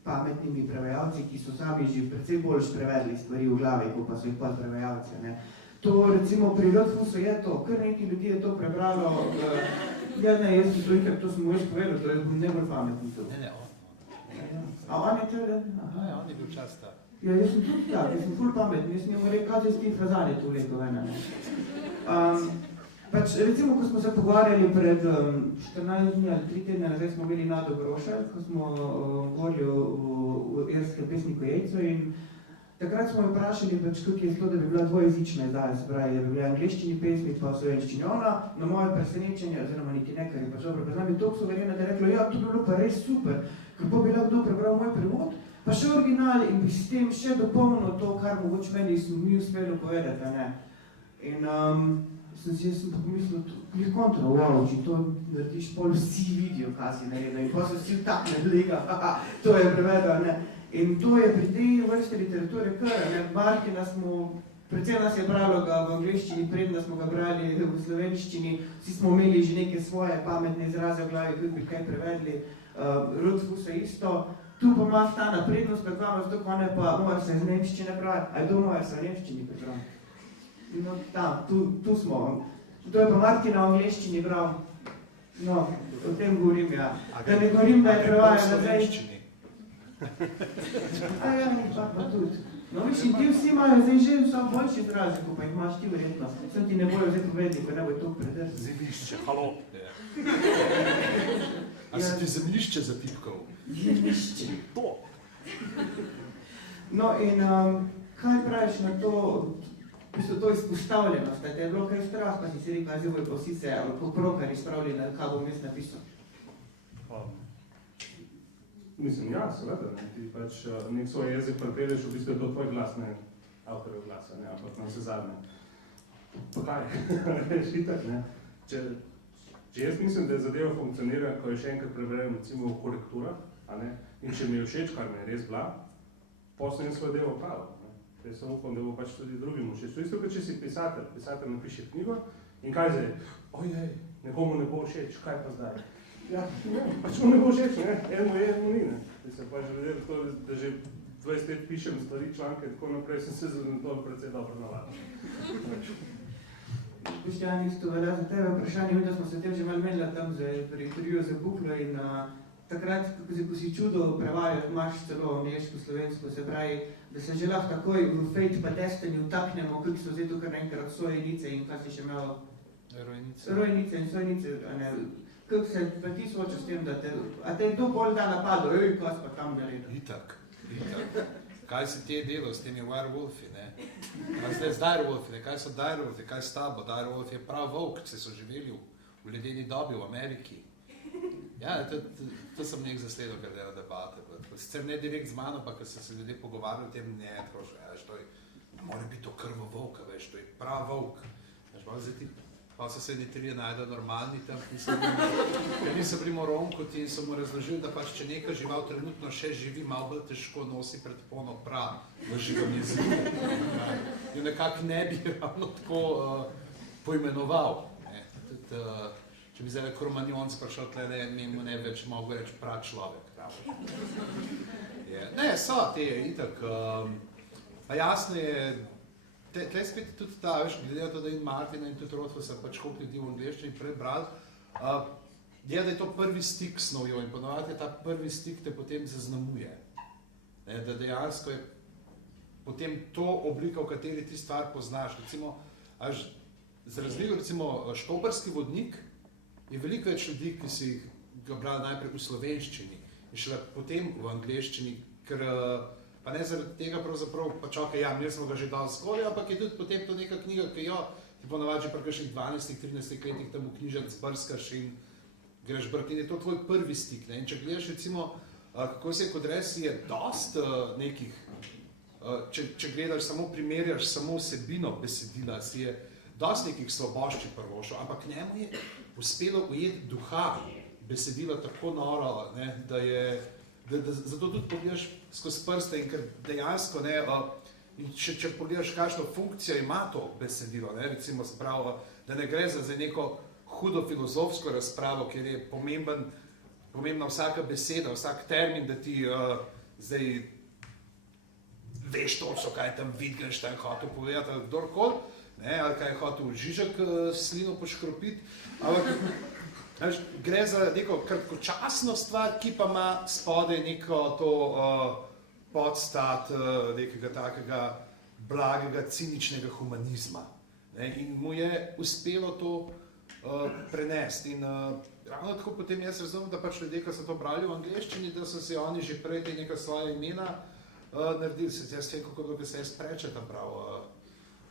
pametnimi prevajalci, ki so sami že precej bolj prevedli stvari v glavi, ko pa so jih pod prevajalci, ne. To recimo pri Rodfusu je to, kar neki ljudi je to prebralo, ja ne, jaz sem to ikrat, to sem mu jaz povedal, to je najbolj pametni to. Ne, A on je tebe? Aha, ja, on je bil čas tak. Ja, jaz sem tudi tak, jaz sem ful pametni, jaz sem njemu rekel, kaj se ti frazanje tu leto vena, ne. Pač, recimo, ko smo se pogovarjali pred 14 dni ali 3 tedne nazaj, smo imeli Nado Grošelj, ko smo govorili o irskem pesniku Jejcu in takrat smo jo vprašali, pač, kako je to, da bi bila dvojezična izdaja, se pravi, da bi bila angliščini pesmi, pa v slovenščini. Ona, na moje presenečenje, oziroma niti nekaj, je pač dobro preznam, je toliko suverena, da je rekla, ja, to bi bilo pa res super, kako bi lahko kdo prebral moj prevod, pa še original in bi s tem še dopolnil to, kar mogoče meni ni uspelo povedati, ne. In jaz sem pa pomislil, je kontra, wow, če to narediš, pol vsi vidijo, kaj si naredil, in pa so vsi tak nedlega, to je prevedel, ne. In to je pri tej vrste literature kar, ne, Markina smo, predvsem nas je bralo ga v angliščini, predna smo ga brali v slovenščini, vsi smo imeli že neke svoje pametne izraze v glavi, kot bi kaj prevedli, Rodfusa isto, tu pa ima ta naprednost, pred vama zato, ko ne pa mora se iz nemščine pravi, a je to mora se v nemščini prepravi. No, tam, tu smo, to je pa Markina v angliščini bral, no, o tem govorim, ja. Da ne govorim, da je prevajal nazaj. A ja, pa tudi. No, mislim, ti vsi imajo zdaj že vsem boljši izrazi, ko pa jih imaš ti verjetno. Sem ti ne bojo zdaj povedali, ko ne bo to predrž. Zemljišče, halo. A si ti zemljišče zatipkal? Zemljišče. To. No in kaj praviš na to, v bistvu to izpostavljenost, da te je bilo kaj strah, pa si rekel, zdaj bojo pa vsi se pokrokari spravili, kaj bom jaz napisal. Mislim, ja, seveda, ne, ti pač nek svoj jezik prepelješ, v bistvu je to tvoj glas, ne avtorjev glasa, ne, ampak na vse zadnje. Pa kaj, veš, itak, ne. Če jaz mislim, da zadeva funkcionira, ko je še enkrat preberem, recimo, v korekturah, a ne, in če mi je všeč, kar mi je res bila, potem svoj del opravil, ne. Jaz sem upam, da bo pač tudi drugim všeč. To isto, kot če si pisatelj napiše knjigo in kaj zdaj, ojej, nekomu ne bo všeč, kaj pa zdaj? Ja, ne, pač mu ne bo všeč, ne, eno je, eno ni, ne. Jaz sem pač vedel to, da že 20 let pišem stvari, članke, tako naprej sem se na to precej dobro navadil. Boštjan, isto velja za tebe vprašanje, da smo se tem že malo menila tam pri intervjuju za Buklo in takrat, ko si čudo prevajal, imaš celo angleško, slovensko, se pravi, da se že lahko takoj v fejt pa testenju vtaknemo, kako so zdaj tukaj naenkrat sojenice in kaj si še imel? Rojnice in sojenice, ne. Kako se pa ti soočaš s tem, da te, a te je to pol da napadlo, kaj si pa tam naredil? Itak. Kaj si ti delal s temi werewolfi, ne? Kaj zdaj z direwolfi, ne? Kaj so direwolfi, kaj s tabo? Direwolf je prav volk, ki so živeli v ledeni dobi v Ameriki. Ja, to sem nek zasledal, ker dela debate. Sicer ne direkt z mano, pa ker so se ljudje pogovarjali o tem, ne, troši, veš, to je, mora biti to krvo volka, veš, to je prav volk. Veš, pa zdaj ti, pa so se trije najdejo normalni tam, ker niso bili moronkuti in so mu razložili, da pač, če neka žival trenutno še živi, malo bolj težko nosi predpono prav v živem jeziku. Jo nekako ne bi ravno tako poimenoval. Če bi zdaj Kromanjon sprašal tle, mi mu ne več mogel reči prav človek. Ne, so te, itak. Pa jasno je, tle spet tudi ta, veš, glede na to, da in Martina in tudi Rothfusa pač koliko ljudi v angleščini prebrali, je, da je to prvi stik s novjo in ponovadi ta prvi stik te potem zaznamuje. Ne, da dejansko je potem to oblika, v kateri ti stvar poznaš. Recimo, za razliko recimo Štoparski vodnik je veliko več ljudi, ki si ga brali najprej v slovenščini in šele potem v angleščini, ker pa ne zaradi tega pravzaprav, pa čakaj, ja, mi smo ga že dali skoraj, ampak je tudi potem to neka knjiga, ki jo ti ponavadi že pri kakšnih 12-13 letih tam v knjižac brskaš in greš brati in je to tvoj prvi stik. Ne? In če gledaš recimo, kako se je kot res, je dost nekih, če gledaš samo, primerjaš samo vsebino besedila, si je dost nekih svoboščin prvošel, ampak njemu je uspelo ujeti duha besedila tako noro, ne, da je, zato tudi pogledaš skozi prste in ker dejansko, ne, in če pogledaš, kakšno funkcijo ima to besedilo, ne, recimo spravo, da ne gre za neko hudo filozofsko razpravo, kjer je pomembna vsaka beseda, vsak termin, da ti zdaj veš točno, kaj je tam Wittgenstein hotel povedati, ali kdorkoli, ne, ali kaj je hotel Žižek slino poškropiti, ampak gre za neko kratkočasno stvar, ki pa ima spodaj neko to podstat nekega takega blagega, ciničnega humanizma. Ne, in mu je uspelo to prenesti. In ravno tako potem jaz razumem, da pač ljudje, ki so to brali v angleščini, da so si oni že prej te neka svoja imena naredili. Jaz vem, kako se jaz prečeta prav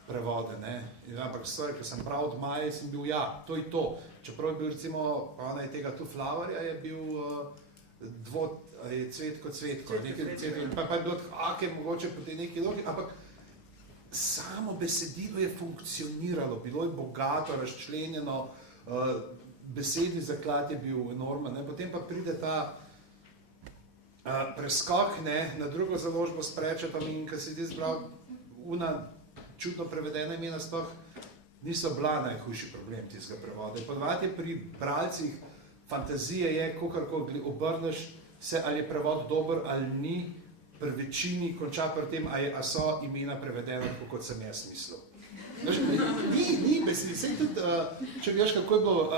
prevode, ne. In ampak stvar, ker sem prav od Maje, sem bil, ja, to je to. Čeprav je bil recimo, ona je tega tu Flavarja, je bil cvetko, pa je bilo tako, mogoče proti neki logiki, ampak samo besedilo je funkcioniralo, bilo je bogato, razčlenjeno, besedni zaklad je bil enormen, ne. Potem pa pride ta preskok, ne, na drugo založbo s Prečetom in ko si ti zbral čudno prevedena imena, sploh niso bila najhujši problem tistega prevoda. Ponavadi pri bralcih fantazije je, kogarkoli obrneš se, ali je prevod dober ali ni, pri večini konča pri tem, a so imena prevedena, tako kot sem jaz mislil. Ni besedi, sej tudi, če veš, kako je bilo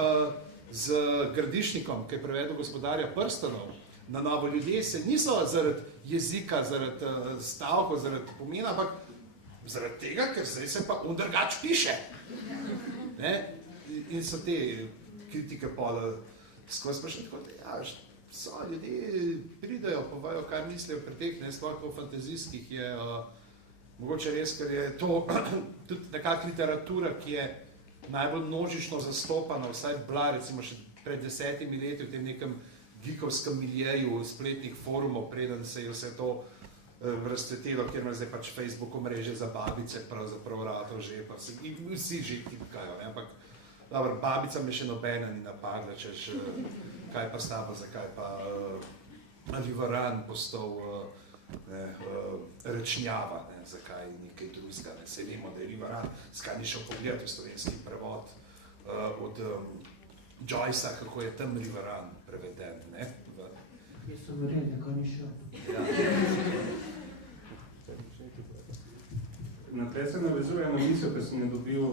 z Gradišnikom, ki je prevedel Gospodarja prstanov, na novo. Ljudje se niso zaradi jezika, zaradi stavkov, zaradi pomena, ampak zaradi tega, ker zdaj se pa drugač piše. Ne? In so te kritike pola skozi prišli tako, da so ljudje pridejo, povajo, kaj mislijo pri teh, ne, sploh v fantazijskih je mogoče res, ker je to tudi nekakva literatura, ki je najbolj množično zastopana, vsaj bila recimo še pred 10 leti v tem nekem geekovskem miljeju spletnih forumov, preden se je vse to razcvetelo, kjer ima zdaj pač Facebook omrežje za babice, pravzaprav rato že, pa vsi že tipkajo, ne, ampak dobro, babica me še nobena ni napadla, češ kaj pa s taba, zakaj pa Rivaran postal rečnjava, ne, zakaj nekaj drugega, ne, se vemo, da je Rivaran, skaj ni šel pogledati v slovenski prevod od Joycea, kako je tam Rivaran preveden, ne. Jaz sem verjel, da ni šel. Naprej se navezuje na misel, ki sem je dobil.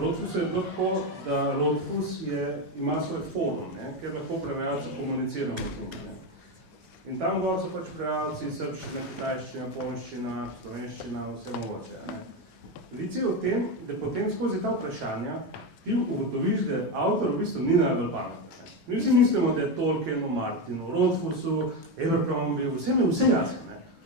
Rodfus je bilo tako, da Rodfus ima svoj forum, ne, kjer lahko prevajalci komuniciramo z njim. In tam gor so pač prevajalci srbščina, kitajščina, polščina, slovenščina, vse mogoče. Vici je v tem, da potem skozi ta vprašanja ti ugotoviš, da avtor v bistvu ni najbolj pametno. Mi vsi mislimo, da je Tolkienu, Martinu, Rodfusu, Abercrombie, vse jasno.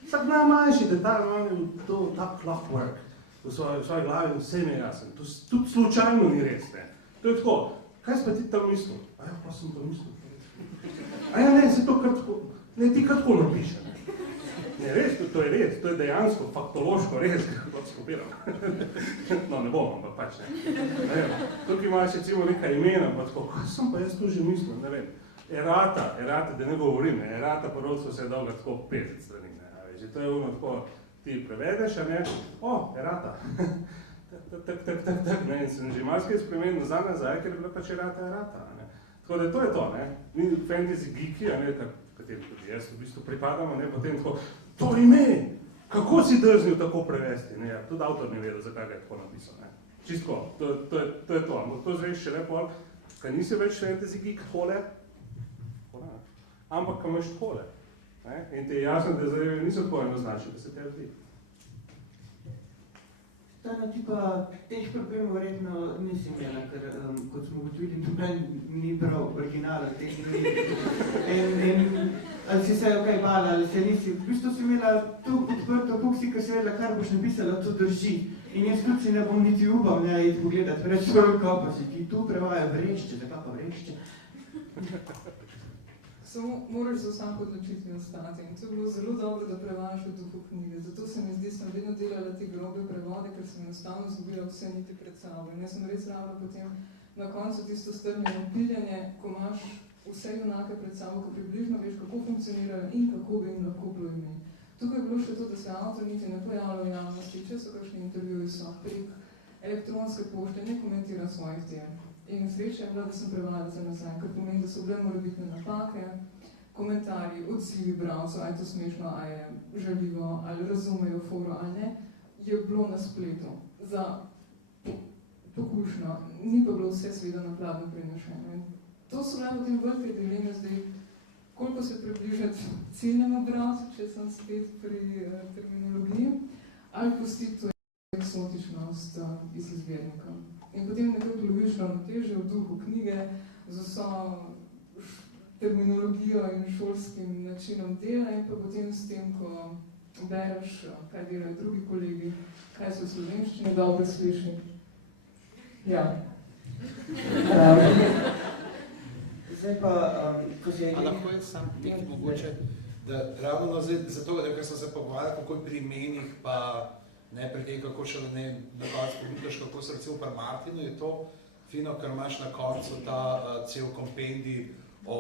Vsak najmanjši detalj, to tak clockwork. V svoji glavi vse mi je jasen. To tudi slučajno ni res, ne. To je tako, kaj si pa ti tam mislil? A ja, pa sem pa mislil. A ja, ne, se to kar tako, ne, ti kar tako napiše, ne. Ne, res, to je res, to je dejansko, faktološko res, kako skopiram. No, ne bom, ampak pač ne. Tukaj imaš recimo neka imena, pa tako, kaj sem pa jaz to že mislil, ne vem. Erata, da ne govorim, ne, erata po rodstvu se je dolga tako 50 strani, ne, že to je ono tako, ti prevedeš, a ne, erata, tak, ne, in sem že marsikaj spremenil nazaj, ker je bila pač erata, ne. Tako da to je to, ne, mi fantasy geeki, a ne, katerim tudi jaz v bistvu pripadamo, ne, potem tako, to ime, kako si drznil tako prevesti, ne, tudi avtor ne vedel, zakaj ga je tako napisal, ne. Čistko, to je to, ampak to zveš še pol, kaj nisi več fantasy geek tole, ampak kaj imaš tole. In ti je jasno, da zdaj niso tako enoznačni, da se te zdi. Stano, ti pa teh problemov verjetno nisi imela, ker kot smo ugotovili, noben ni prav originala teh ljudi. Ali si se kaj bala, ali se nisi. V bistvu si imela to odprto, koliko si, ker si vedela, kar boš napisala, to drži. In jaz tudi si ne bom niti upal, ne, iti pogledati, reči, kaj pa si ti tu prevaja vrešče, zakaj pa vrešče. Samo moraš za vsako odločitvi ostati. In to je bilo zelo dobro, da prevajaš v duhu knjige. Zato se mi zdi, sem vedno delala te grobe prevode, ker sem enostavno zgubila vse niti pred sabo. In jaz sem res rabila potem na koncu tisto strnjeno piljanje, ko imaš vse junake pred sabo, ko približno veš, kako funkcionirajo in kako bi jim lahko bilo ime. Tukaj je bilo še to, da se avtor niti ne pojavlja v javnosti, če so kakšni intervjuji so prek elektronske pošte, ne komentira svojih tem. In sreča je bila, da sem prevajala za nazaj, kar pomeni, da so bile morebitne napake, komentarji, odzivi bralcev, a je to smešno, a je žaljivo, ali razumejo foro, ali ne, je bilo na spletu za pokušnjo, ni pa bilo vse seveda nakladno prinašeno. To so bile potem velike dileme zdaj, koliko se približati ciljnemu bralcu, če sem spet pri terminologiji, ali pustiti to eksotičnost iz izvirnika. In potem nekako loviš ravnotežje v duhu knjige z vso terminologijo in šolskim načinom dela in pa potem s tem, ko bereš, kaj delajo drugi kolegi, kaj so v slovenščini dobro sliši. Ja. Zdaj pa, ko si... A lahko je sam nekaj mogoče, da ravno zato, ker sem se pogovarjal, kako je pri imenih, pa ne pri tem, kako še ne koncu pogledaš, kako se recimo pri Martinu je to fino, ker imaš na koncu ta cel kompendij o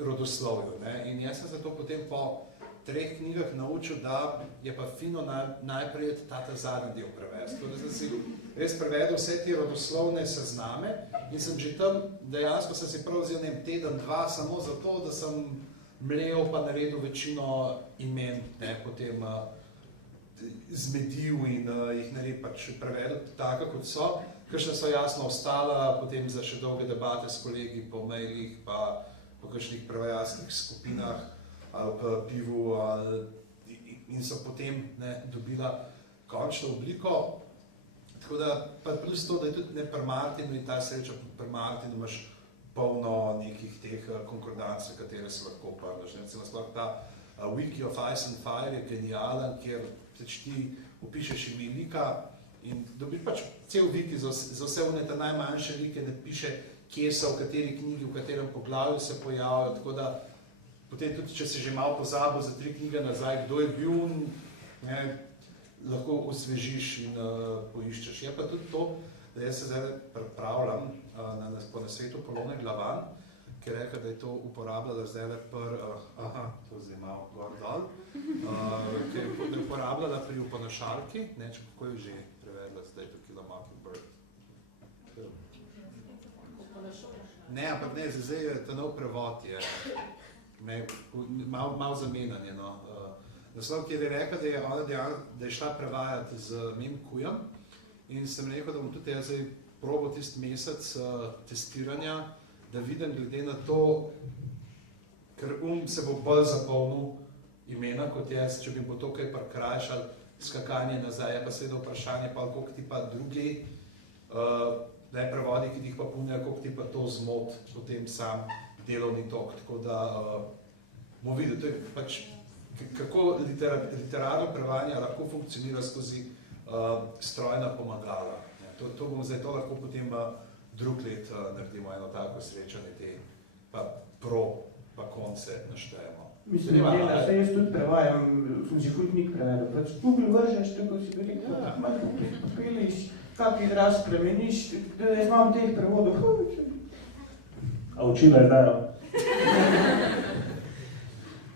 rodoslovju. Ne? In jaz sem se to potem po 3 knjigah naučil, da je pa fino najprej ta zadnji del prevesti. Tako da sem si res prevedel vse te rodoslovne sezname in sem že tam, dejansko sem si prav vzel teden, 2 samo zato, da sem mlel pa naredil večino imen, ne, potem zmedil in jih naredil pač prevedel tako, kot so, kakšne so jasno ostala potem za še dolge debate s kolegi po mailih, pa po kakšnih prevajalskih skupinah ali pa pivu in so potem dobila končno obliko. Tako da, pa plus to, da je tudi pri Martinu in ta sreča, pri Martinu imaš polno nekih teh konkordanc, v katere se lahko uporabljaš. Recimo sploh ta Wiki of Ice and Fire je genijalen, kjer ti upišeš ime lika in dobiš pač cel wiki za vse one ta najmanjše like, ne piše, kje so, v kateri knjigi, v katerem poglavju se pojavijo, tako da potem tudi, če si že malo pozabil za 3 knjige nazaj, kdo je bil, lahko osvežiš in poiščeš. Je pa tudi to, da jaz se zdaj pripravljam po nasvetu Polone Glavan, ki je rekel, da je to uporabljala zdaj to zdaj malo gor dol, ki je uporabljala pri Uponašalki, kako je že prevedla zdaj to Kill a Mockingbird. Ne, ampak ne, zdaj je ta nov prevod, je malo zamenjanje. Naslov, kjer je rekla, da je šla prevajati z Mem Kujem in sem rekel, da bom tudi jaz zdaj probal tisti mesec testiranja, da vidim glede na to, ker se bo bolj zapolnil imena kot jaz, če bi bo to kaj prikrajšal, skakanje nazaj, je pa seveda vprašanje, pa koliko ti pa drugi prevodi, ki ti jih pa punjajo, koliko ti pa to zmot, potem sam delovni tok, tako da bomo videli, to je pač kako literarno prevajanje lahko funkcionira skozi strojna pomagala. To bomo zdaj to lahko potem drug let naredimo eno tako srečanje, te pa pa konce naštejemo. Mislim, da se jaz tudi prevajam, sem že ful knjig prevedel, pač Google vržeš, tako si bi rekel, malo popeliš, kak izraz spremeniš, da jaz imam teh prevodov. A učila je znajo?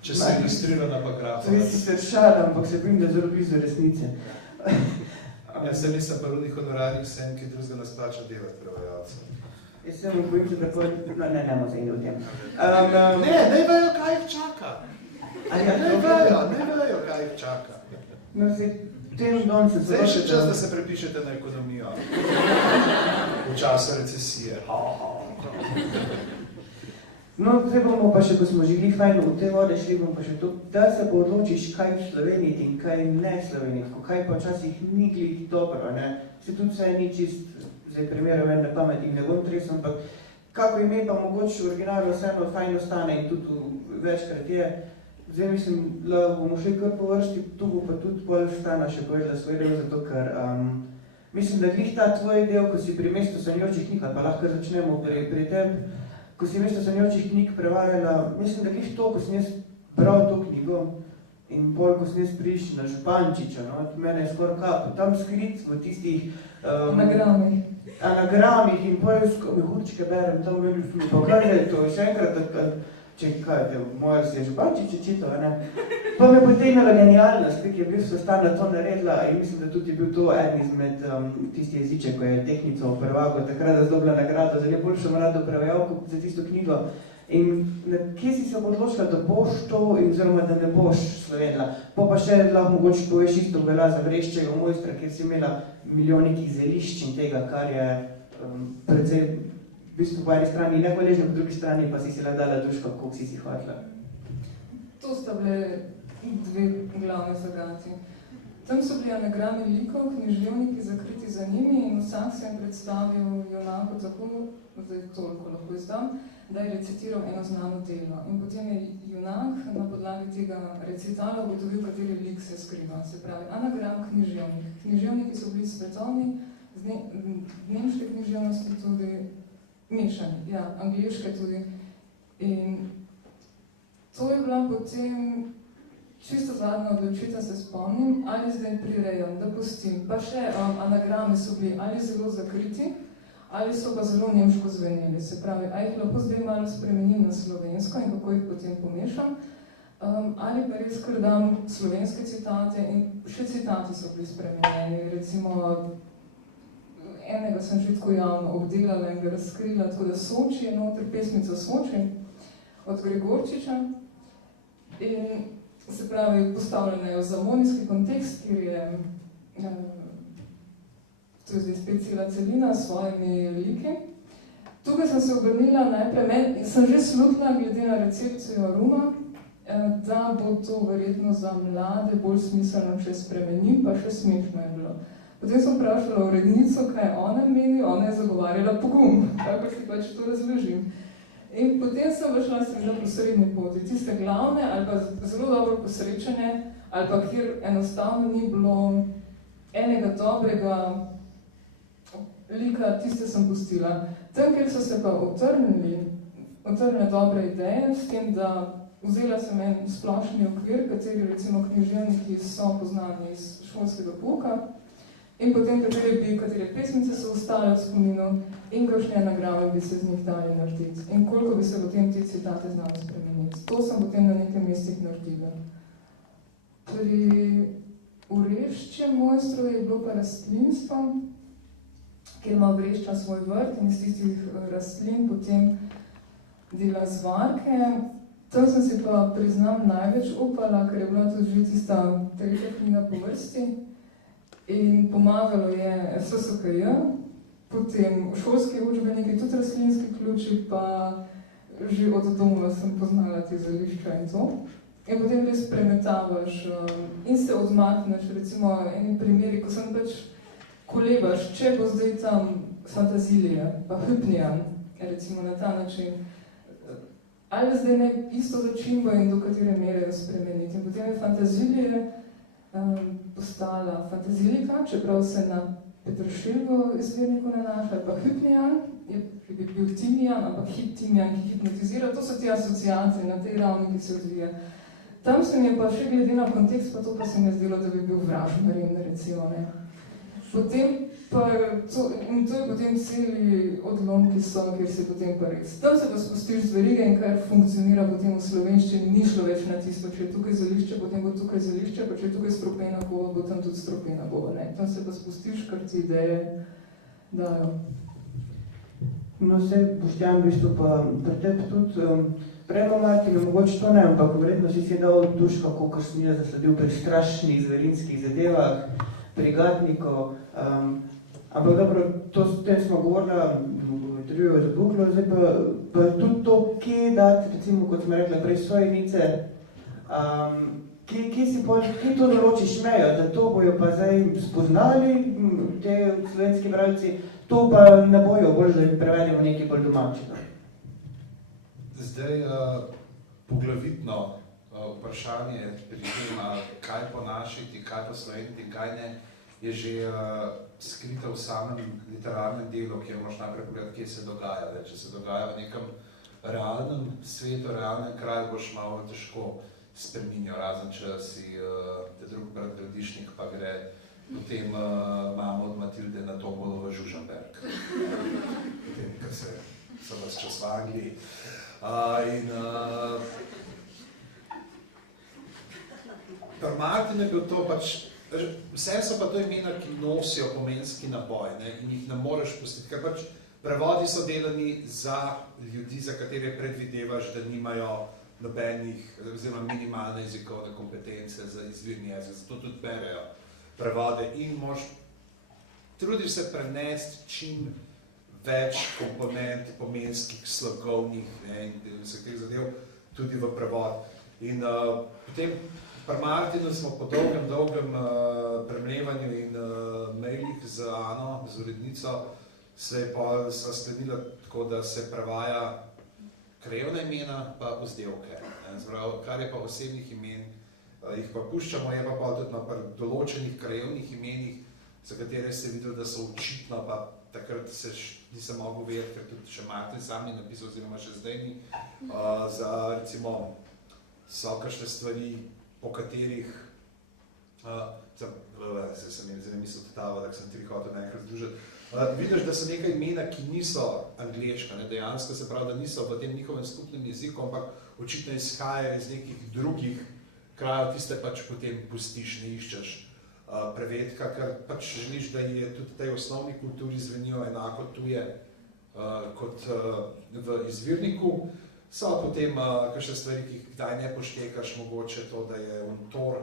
Če se registrirana pa grafo. To je sicer šala, ampak se bojim, da je zelo blizu resnice. Jaz se nisem pa rudih honorarjih sem, ki drugega nas plača delati prevajalcev. Jaz se mu bojim, da tako... Ne, zdaj o tem. Ne vejo, kaj jih čaka. Ne vejo, kaj jih čaka. No, se tem don se... Zdaj še čas, da se prepišete na ekonomijo. V času recesije. No, zdaj bomo pa še, ko smo žili fajno v te vode, šli bomo pa še to, da se pa odločiš, kaj sloveniti in kaj ne sloveniti, kaj pa včasih ni glih dobro, ne. Se tudi vse ni čist, zdaj primerov ven na pamet in ne bom tresel, ampak kako ime pa mogoče v originalu vseeno fajno stane in tudi večkrat je. Zdaj mislim, da bomo šli kar po vrsti, tu bo pa tudi bolj Stana še povedala svoj del, zato ker mislim, da glih ta tvoj del, ko si pri mestu sanjočih knjig, pa lahko začnemo pri tebi, ko si mesto sanjočih knjig prevajala, mislim, da glih to, ko sem jaz bral to knjigo in bolj, ko sem jaz prišel na Župančiča, no, mene je skoraj kap, tam skrit v tistih anagramih in bolj hudčke berem, tam meni pokazali to, še enkrat, če kaj, moja si je Župančiča čital, ne. Pa me potegnala genialnost, ki je bil Stana to naredila in mislim, da tudi je bil to eden izmed tisti jeziček, ko je tehnico prevagal, takrat da zdobila nagrado za najboljšo mlado prevajalko za tisto knjigo. In kje si se odločila, da boš to, oziroma da ne boš slovenila? Pa še lahko mogoče poveš isto velja za Vreščega mojstra, kjer si imela milijon nekih zelišč in tega, kar je precej v bistvu po eni strani nehvaležno, po drugi strani pa si lahko dala duško, koliko si hvatila. To sta bile dve glavne zagati. Tam so bili anagrami likov, književniki zakriti za njimi in vsak se jim predstavil junako tako, zdaj toliko lahko izdam, da je recitiral eno znano delo. In potem je junak na podlagi tega recitala ugotovil, kateri lik se skriva. Se pravi, anagram književnik. Književniki so bili svetovni, nemške književnosti tudi mešani, ja, angliške tudi. In to je bila potem čisto zadnja odločitev, se spomnim, ali zdaj prirejam, da pustim. Pa še anagrame so bili ali zelo zakriti, ali so pa zelo nemško zveneli. Se pravi, a jih lahko zdaj malo spremenim na slovensko in kako jih potem pomešam, ali pa res kar dam slovenske citate in še citati so bili spremenjeni. Recimo, enega sem že tako javno obdelala in ga razkrila, tako da Soči je noter, pesmica Soči od Gregorčiča. In se pravi, postavljena je v zamonijski kontekst, kjer je to je zdaj spet cela celina s svojimi liki. tukaj sem se obrnila najprej, sem že slutila glede na recepcijo ruma, da bo to verjetno za mlade bolj smiselno, če spremeni, pa še smešno je bilo. Potem sem vprašala urednico, kaj ona meni, ona je zagovarjala pogum, tako si pač to razložim. In potem sem šla seveda po srednji poti, tiste glavne ali pa zelo dobro posrečene, ali pa kjer enostavno ni bilo enega dobrega lika, tiste sem pustila. Tam, kjer so se pa otrnile dobre ideje, s tem, da vzela sem en splošni okvir, kateri recimo književniki so poznani iz šolskega pouka, in potem katere pesmice so ostale v spominu in kakšne nagrave bi se z njih dali narediti in koliko bi se potem te citate znali spremeniti. To sem potem na nekem mestih naredila. Pri Oreščem mojstru je bilo pa rastlinstvo, kjer ima Orešča svoj vrt in iz tistih rastlin potem dela zvarke. Tam sem si pa, priznam, največ upala, ker je bila tudi že tista tretja knjiga po vrsti. In pomagalo je SSKJ, potem šolski učbeniki, tudi rastlinski ključi, pa že od doma sem poznala te zališča in to. In potem res premetavaš in se odmakneš, recimo eni primeri, ko sem pač kolebaš, če bo zdaj tam fantazilija, pa hypnijan, recimo na ta način, ali zdaj ne isto začimbo in do katere mere jo spremeniti. In potem je fantazilije postala fantazilika, čeprav se na Petršilgo izvirniku nanaša, ali pa hypnijan, je bi bil timijan, ampak timijan, ki hipnotizira, to so ti asociacije na tej ravni, ki se odvija. Tam se mi je pa še glede na kontekst, pa to pa se mi je zdelo, da bi bil Vražmarin, recimo, ne. Potem pa, to je potem celi odlom, ki so, kjer se potem pa res. Tam se pa spustiš z verige in kar funkcionira potem v slovenščini, ni šlo več na tisto, če je tukaj zališče, potem bo tukaj zališče, pa če je tukaj stropena bova, bo tam tudi stropena bova, ne. Tam se pa spustiš, kar ti ideje dajo. No, se Boštjan, v bistvu pa pri tebi tudi, prejmo Martin, mogoče to ne, ampak verjetno si dal duško, koliko sem jaz zasledil pri strašnih zverinskih zadevah, pri Gatniku, ampak dobro, s tem smo govorili v intervjuju za Buklo, zdaj pa tudi to, kje dati, recimo, kot smo rekli, prej sojenice, kje to določiš mejo, da to bojo pa zdaj spoznali, te slovenski bralci, to pa ne bojo bolj, da prevedemo nekaj bolj domačega. Zdaj, poglavitno vprašanje pri tem, kaj ponašiti, kaj posloveniti, kaj ne, je že skrito v samem literarnem delu, kjer moraš najprej pogledati, kje se dogaja. Če se dogaja v nekem realnem svetu, realnem kraju, boš malo težko spreminjal, razen če si te drug brat Gradišnik, pa gre potem mamo od Matilde na Tomolo v Žužemberg. Potem, ker so vas čas v Angliji. Pri Martinu je bil to pač, vse so pa to imena, ki nosijo pomenski naboj, ne, in jih ne moreš pustiti, ker pač prevodi so delani za ljudi, za katere predvidevaš, da nimajo nobenih, oziroma minimalne jezikovne kompetence za izvirni jezik, zato tudi berejo prevode in trudiš se prenesti čim več komponent pomenskih, slogovnih, ne, in vseh teh zadev tudi v prevod. In potem pri Martinu smo po dolgem premlevanju in mailih z Ano, z urednico, sva sklenila tako, da se prevaja krajevna imena pa vzdevke. Kar je pa osebnih imen, jih pa puščamo, je pa tudi na določenih krajevnih imenih, za katere se videl, da so očitno, pa takrat se nisem mogel vedeti, ker tudi še Martin sam ni napisal, oziroma še zdaj ni, za recimo so kakšne stvari, po katerih, zdaj sem mislil totava, da sem tri hotel nekaj združiti, vidiš, da so nekaj imena, ki niso angleška, ne, dejansko se pravi, da niso v tem njihovem skupnem jeziku, ampak očitno izhajajo iz nekih drugih krajev, tiste pač potem pustiš, ne iščeš prevedka, ker pač želiš, da je tudi tej osnovni kulturi zvenijo enako tuje kot v izvirniku. So potem kakšne stvari, ki jih kdaj ne poštekaš, mogoče to, da je Tor,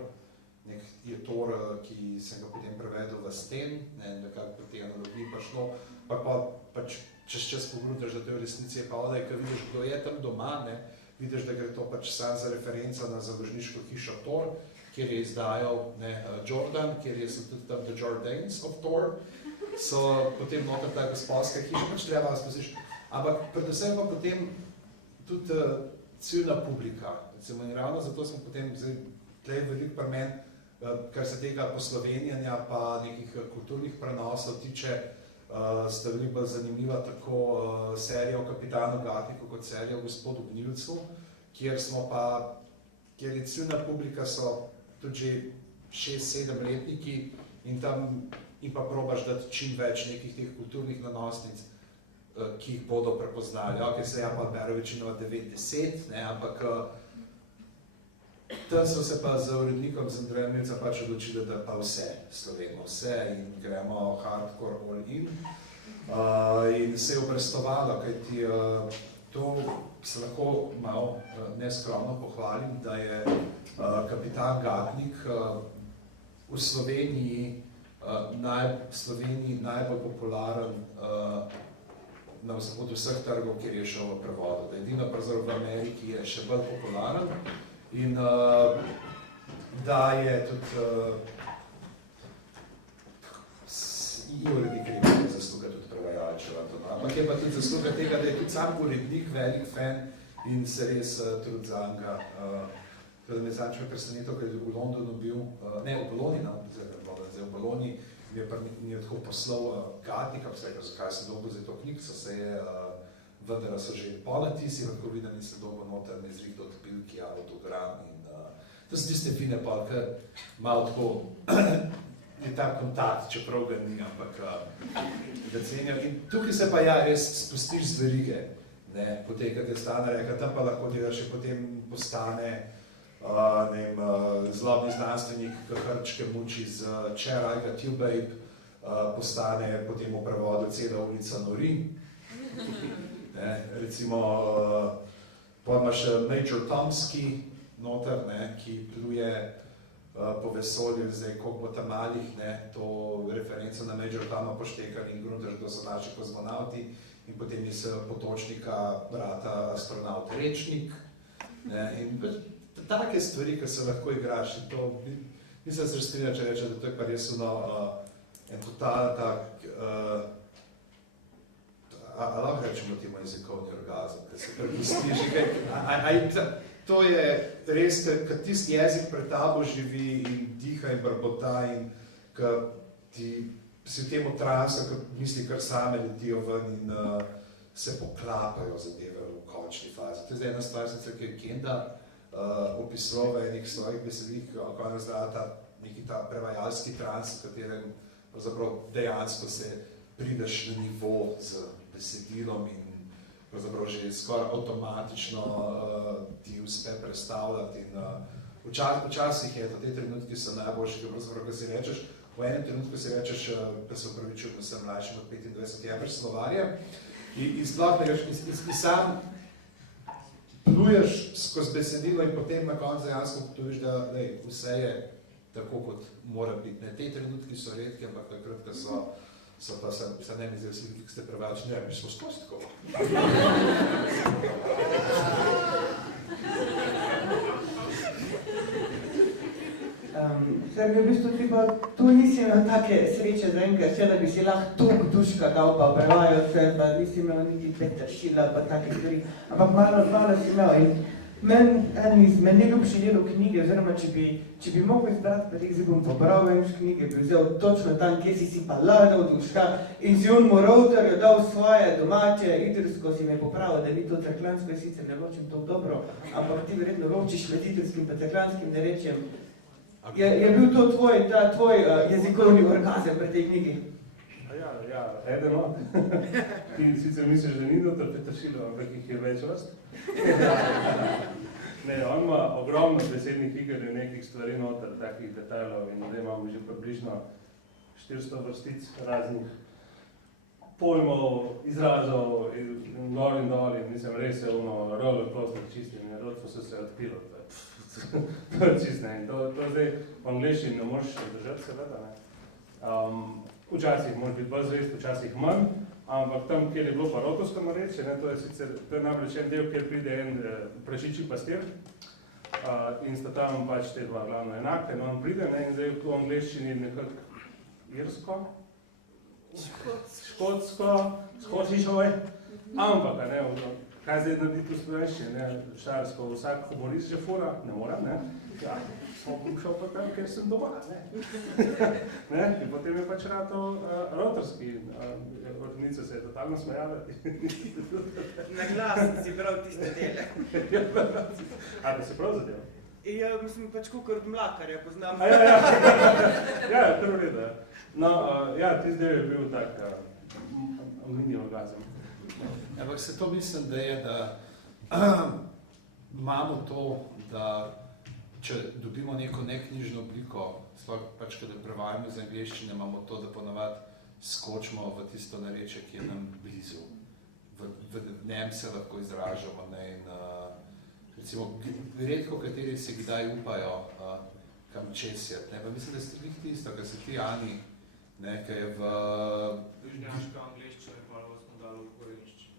je Tor, ki sem ga potem prevedel v Sten, ne, nekako po tej analogiji pa šlo, pa pač čez čas pogruntaš, da to je v resnici je pa odaj, ker vidiš, kdo je tam doma, ne, vidiš, da gre to pač sam za referenco na založniško hišo Thor, kjer je izdajal Jordan, kjer so tudi tam The Jordans of Thor, so potem noter ta gospodska hiša, pač treba vas posliš. Ampak predvsem pa potem tudi ciljna publika. Recimo, in ravno zato smo potem tlej veliko pri meni, kar se tega poslovenjanja pa nekih kulturnih prenosov tiče, sta veliko bolj zanimiva tako serija o kapitanu Gatniku kot serija o gospodu Gnilcu, kjer je ciljna publika so tudi že 6-7 letniki in pa probaš dati čim več nekih teh kulturnih nanosnic, ki jih bodo prepoznali. Ok, se ja pa beru večino 9-10, ampak tam so se pa z urednikom, z Andrejem Milca pač odločili, da pa vse Slovenimo, vse in gremo hardcore all in. In se je obrestovalo, kajti to se lahko malo neskromno pohvalim, da je kapitan Gatnik v Sloveniji najbolj popularen od vseh trgov, kjer je šel v prevodu. Da edino pravzaprav v Ameriki je še bolj popularen in da je tudi urednik je zasluga tudi prevajalčeva. Ampak je pa tudi zasluga tega, da je tudi sam urednik velik fan in se res trud zanjega. Da me začne presenetilo, ker je v Londonu bil, ne, v Bologni, zdaj v Bologni, mi je tako poslal Gatnika, rekel, zakaj se dolgo zdaj to knjig, vendar so že ponatisi, lahko vidim in se dolgo noter ne izrih do odpilki, autogram in to so tiste fine pa, ker malo tako je ta kontakt, čeprav ga ni, ampak da cenijo. In tukaj se pa ja res spustiš z verige, ne, potem, kad je Stana rekla, tam pa lahko delaš še potem postane zlobni znanstvenik, ki Hrčke muči z Chair I Got You Babe, postane potem v prevodu Cela ulica nori. Recimo, pa imaš Major Tomski noter, ki pluje po vesolju, zdaj koliko bo tam malih, to referenco na Major Toma poštekali in gruntaš, kdo so naši kozmonauti in potem iz Potočnika brata astronaut Rečnik. In take stvari, ki se lahko igraš in to, mislim se strinja, če reče, da to je pa res en total tak, a lahko rečemo temu jezikovni orgazem, da se prepustiš, to je res, kad tisti jezik pred tabo živi in diha in brbota in kad ti si v temu transu, kad misli kar same letijo ven in se poklapajo zadeve v končni fazi. To je zdaj ena stvar, ki je Kenda opisoval v enih svojih besedih, ko je razdrata neki ta prevajalski trans, v katerem dejansko se prideš na nivo z besedilom in pravzaprav že skoraj avtomatično ti uspe predstavljati. In včasih je to, te trenutki so najboljši, ko si rečeš, v enem trenutku si rečeš, da se upravičujem, da sem mlajšim od 25, je več slovarja in sploh ne rečeš, in sam pluješ skozi besedilo in potem na koncu dejansko potuviš, da vse je tako, kot mora biti. Te trenutki so redki, ampak takrat, ko so pa se ne mi zdaj vsi, ki ste prevajalči, mi smo skozi tako. Zdaj bi v bistvu ti pa tu nisi imel take sreče zaenkrat, da bi si lahko tok duška dal pa prevajal se, pa nisi imel niti petršila pa take stvari, ampak malo si imel in meni najljubši del knjige, oziroma če bi mogel izbrati, pa zdaj bom pobral več knjige, bi vzel točno tam, kjer si pa ladal duška in si on morovterju dal svoje domače, idrsko si me popravil, da ni to cerkljansko, jaz sicer ne ločim to dobro, ampak ti verjetno ločiš med idrskim pa cerkljanskim narečjem. Je bil to tvoj jezikovni orgazem pri tej knjigi? Ja, eden od. Ti sicer misliš, da ni dotar petršilo, ampak jih je več vrst. Ne, on ima ogromno besednih iger in nekih stvari noter, takih detajlov in da imamo že približno 400 vrstic raznih pojmov, izrazov in gor in dol in mislim, res je roller coaster čistim in rod so se odpilo. To je čistne in to zdaj v angliščini ne moreš držati seveda, ne. Včasih moraš biti bolj zvest, včasih manj, Ampak tam, kjer je bilo pa rotovsko narečje, to je namreč en del, kjer pride en prašičji pastir in sta tam pač te dva glavno enake, no on pride in zdaj v angleščini nekako irsko, škotsko, skočišoj, ampak, kaj zdaj naredi tu slovenščini, šarsko, vsak humorist že fura, ne mora, ja, smo šel pa tam, kjer sem doma, in potem je pač rato rotorski, vrtnica se je totalno smejala. Na glas si prav tiste dele. A, da si prav zadel? Ja, mislim, pač kukor od mlakarja poznam. Ja, kar v redu. No, ja, tist del je bil tak mini orgazem. Ampak se to mislim, da je, da imamo to, da če dobimo neko neknjižno obliko, sploh pač, kada prevajamo iz angleščine, imamo to, da ponavadi skočimo v tisto narečje, ki je nam blizu. V njem se lahko izražamo, in recimo, redko kateri se kdaj upajo kam česjati, pa mislim, da ste glih tisto, kar se ti Ani, ki je v... Južnjaška angleščina je pa smo dali v gorenščino.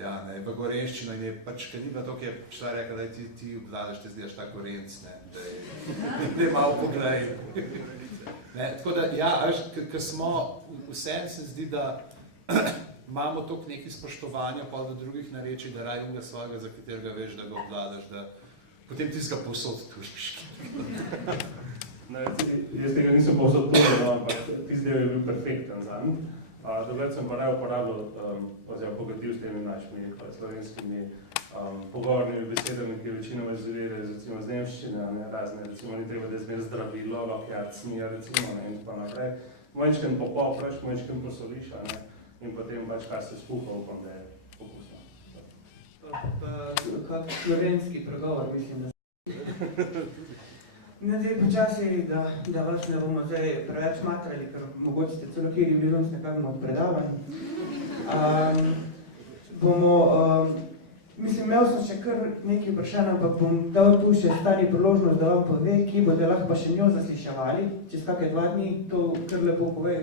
Ja, v gorenščino je pač, kad ni pa to, ki je šla rekla, da ti obvladaš, te zdijaš tak gorenc, da je malo pogledaj. Tako da, ja, ker smo, vsem se zdi, da imamo toliko nekaj spoštovanja pa do drugih narečij, da raj unga svojega, za katerega veš, da ga obvladaš, da potem ti ga povsod tužiš. Jaz tega nisem povsod tužil, ampak tisti del je bil perfekten zanj. Dokler sem pa raje uporabljal, oziroma pogatil s temi našimi slovenskimi pogovornimi besedami, ki večinoma izvirajo recimo z nemščine, razne, recimo ni treba, da je zmer zdravilo, lokjat, smija, recimo, in tako naprej. Manjčkem popopraš, manjčkem posoliš, in potem pač kar se skuha, upam, da je okusno. Kak slovenski pregovor, mislim, da zdaj počasi, da vas ne bomo zdaj preveč matrali, ker mogoče ste celo kjeri milijon s nekakvom od predavanj. Mislim, imel sem še kar nekaj vprašanj, ampak bom dal tu še stari priložnost, da vam pove, ki boste lahko pa še njo zasliševali, čez kakve 2 dni, to kar lepo pove.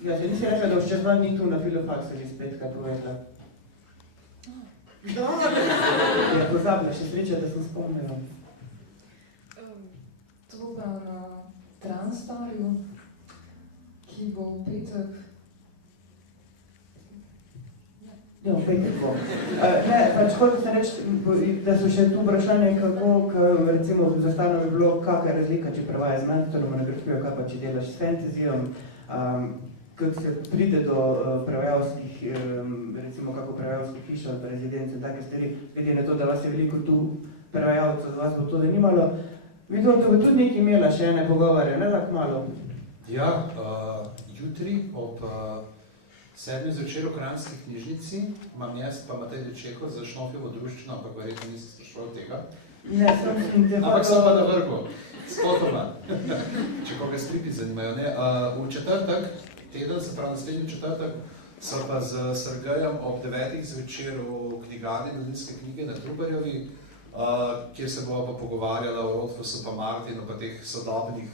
Ja, se nisi rekla, da boš čez 2 dni tu na Filofaksu že spet kaj povedala. Dobro! Ja, pozabila, še sreča, da sem spomnila. To bo na Transtarju, ki bo v petek. Ja, v petek bo. Pač hotel sem reči, da so še tu vprašanje, kako, recimo, zastavno bi bilo, kakva je razlika, če prevaja znanstveno monografijo, kaj pa če delaš s fantazijom, kako se pride do prevajalskih, recimo, kako prevajalskih hiš ali rezidenc in take stvari, glede na to, da vas je veliko tu prevajalcev, da vas bo to zanimalo. Vidim, da bo tudi nekaj imela še ene pogovore, ne tako malo? Ja, jutri ob 7. zvečer v Kranjski knjižnici imam jaz pa Matej Dečeko za Šnofijevo druščino, ampak verjetno nisem spraševal tega. Ne, sem te ampak sem pa na vrhu, spotoma, če koga stripi zanimajo. V četrtek, teden, se pravi naslednji četrtek, so pa z Sergejem ob 9. zvečer v knjigarni Mladinske knjige na Trubarjevi, kjer se bomo pa pogovarjala o Rothfusu pa Martinu pa teh sodobnih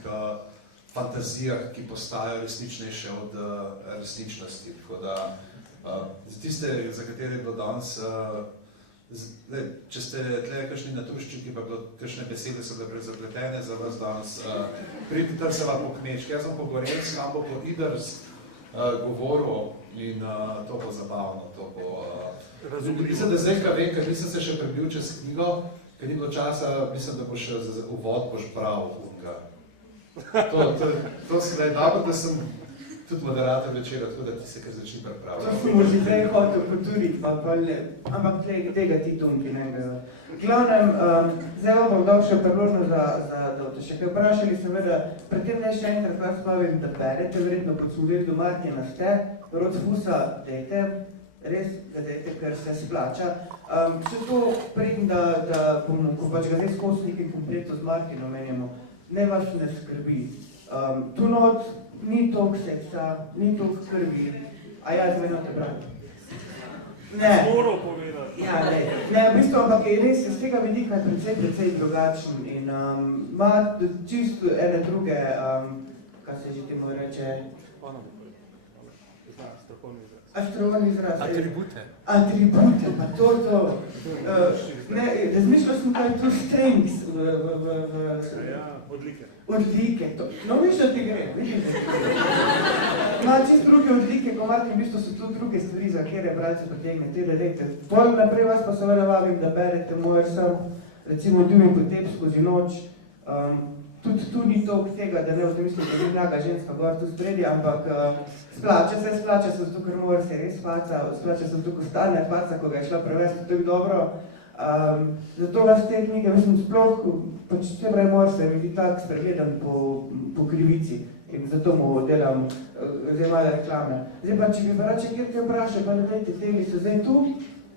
fantazijah, ki postajajo resničnejše od resničnosti. Tako da, za tiste, za katere je bilo danes, če ste tle kakšni naturščiki, pa kakšne besede so bile prezapletene za vas danes, pridite tam se vam po kmečki. Jaz sem po Gorenjski, kam bo po Idrsk govoril in to bo zabavno, to bo... Mislim, da zdaj, kaj vem, ker nisem se še prebil čez knjigo, ker ni bilo časa, mislim, da boš za uvod boš bral unga. To se da je dobro, da sem tudi moderator večera, tako da ti se kar začni pripravljati. To sem že zdaj hotel poturiti, ampak tega ti tunki ne grejo. Glavnem, zdaj bom dal še priložnost, da boste še kaj vprašali, seveda, predtem ne še enkrat vas povem, da berete, verjetno pod Smovedu Martina ste, Rothfusa dejte, res ga dejte, ker se splača. Še to predem, da bomo, ko pač ga zdaj skozi nekaj kompleto z Martinom menjamo, ne vas ne skrbi. Tu not ni toliko seksa, ni toliko krvi, a jaz me note brati. Ne. Moral povedati. Ja, ne, v bistvu, ampak je res, z tega vidika je precej drugačen in ima čisto ene druge, kaj se že temu reče, Pozna strokovni izraz. Astrovni izraz. Atribute. Atribute, pa to. Ne, razmišljal sem, kaj je to strengths Ja, odlike. odlike. No, viš, da ti gre, viš, da ti gre. Ima čist druge odlike, ko Martin, v bistvu so tu druge stvari, za kjer bralce potegne, te redete. Pol naprej vas pa seveda vabim, da berete moj sam, recimo Divim potep skozi noč. Tudi tu ni toliko tega, da ne vzmislite, da ni naga ženska gor tu spredi, ampak splača se zato, ker mora se res faca, splača se zato, ko stane faca, ko ga je šla prevesti tako dobro. Zato vas te knjige, mislim, sploh, pač Čebra in Morse mi bi tak spregledan po krivici in zato mu delam zdaj male reklame. Zdaj pa, če bi pa rače kjer kaj vprašal, pa ne dajte, teli so zdaj tu,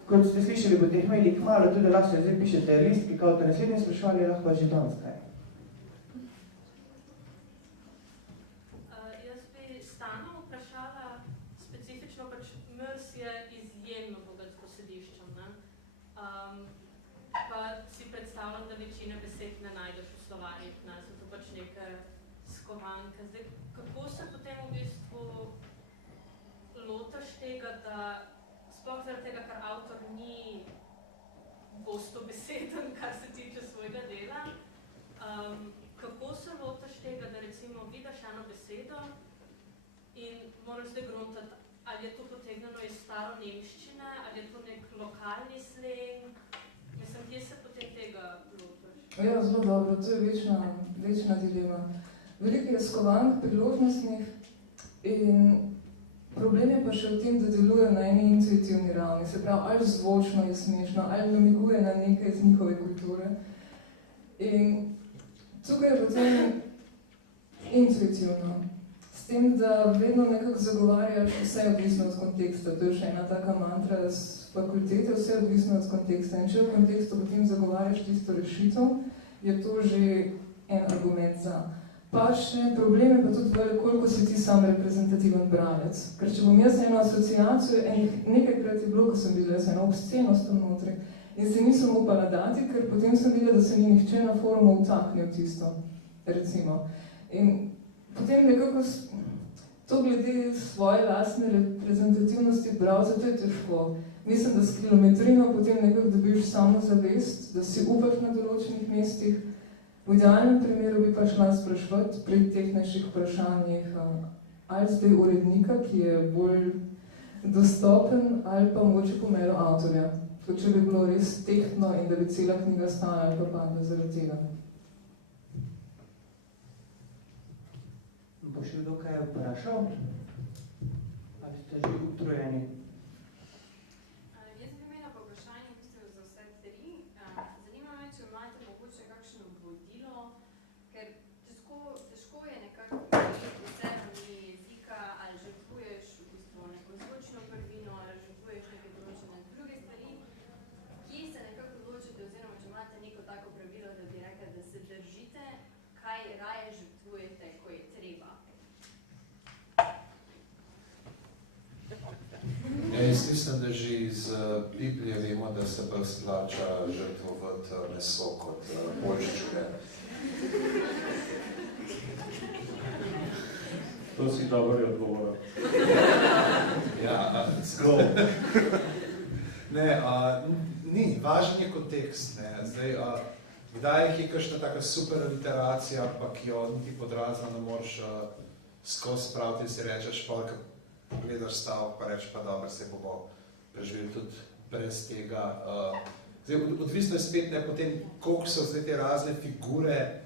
kot ste slišali, boste jih imeli kmalo, tudi lahko zdaj pišete listke, kao te naslednje sprašovali, lahko pa že danes kaj. Jaz bi Stano vprašala specifično, pač Mrs je izjemno bogat s posediščem, ne? Pa si predstavljam, da večine besed ne najdeš v slovarjih, ne? So to pač neke skovanke. Zdaj, kako se potem v bistvu lotaš tega, da sploh zaradi tega, ker avtor ni gostobeseden, kar se tiče svojega dela, kako se lotaš tega, da recimo vidiš eno besedo in moraš zdaj gruntati, ali je to potegneno iz staro nemščine, ali je to nek lokalni sleng? Mislim, kje se potem tega lotaš? Ja, zelo dobro, to je večna dilema. Veliko je skovank priložnostnih in problem je pa še v tem, da deluje na eni intuitivni ravni. Se pravi, ali zvočno je smešno, ali namiguje na nekaj iz njihove kulture. In tukaj je potem intuitivno. S tem, da vedno nekako zagovarjaš, vse je odvisno od konteksta. To je še ena taka mantra z fakultete, vse je odvisno od konteksta. In če v kontekstu potem zagovarjaš tisto rešitev, je to že en argument za. Pa še problem je pa tudi velik, koliko si ti sam reprezentativen bralec. Ker če bom jaz eno asociacijo, nekajkrat je bilo, ko sem bila jaz eno obscenost tam notri, in se nisem upala dati, ker potem sem videla, da se ni nihče na forumu vtaknil tisto, recimo. In potem nekako to glede svoje lastne reprezentativnosti bralca, to je težko. Mislim, da s kilometrino potem nekako dobiš samozavest, da si upaš na določenih mestih. V idealnem primeru bi pa šla spraševati pri tehnejših vprašanjih, ali zdaj urednika, ki je bolj dostopen, ali pa mogoče po mero avtorja. To, če bi bilo res tehtno in da bi cela knjiga stala ali pa padla zaradi tega. Bo še kdo kaj vprašal? Ali ste že utrujeni? Jaz bi imela pa vprašanje v bistvu za vse tri. Zanima me, če imate mogoče kakšno vodilo, ker težko je nekako v sebi jezika, ali žrtvuješ v bistvu neko zvočno prvino, ali žrtvuješ neke določene druge stvari. Kje se nekako odločite, oziroma če imate neko tako pravilo, da bi rekla, da se držite, kaj raje žrtvujete, ko je treba? Ja, jaz mislim, da že iz Biblije vemo, da se bolj splača žrtvovati meso kot boljščine. To si dobro odgovoril. Ja, ne, ni, važen je kontekst, ne. Zdaj, kdaj je kakšna taka super literacija, pa ki jo niti podrazno ne moreš skozi spraviti in si rečeš, pogledaš stavek, pa reč pa dobro, se bomo preživeli tudi brez tega. Zdaj, odvisno je spet, ne, potem, koliko so zdaj te razne figure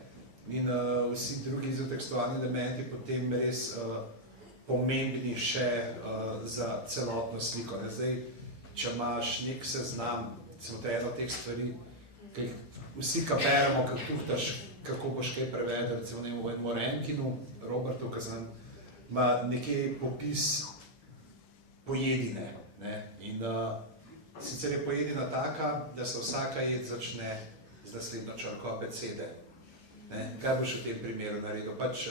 in vsi drugi izotekstualni elementi potem res pomembni še za celotno sliko. Ne. Zdaj, če imaš nek seznam, recimo to je eno teh stvari, ki vsi beremo, kako tuhtaš, kako boš kaj prevedel, recimo v Morenkinu, Robertu, ki sem ima nekaj popis pojedine. Ne? In sicer je pojedina taka, da se vsaka jed začne z naslednjo črko abecede. Ne? Kaj boš v tem primeru naredil? Pač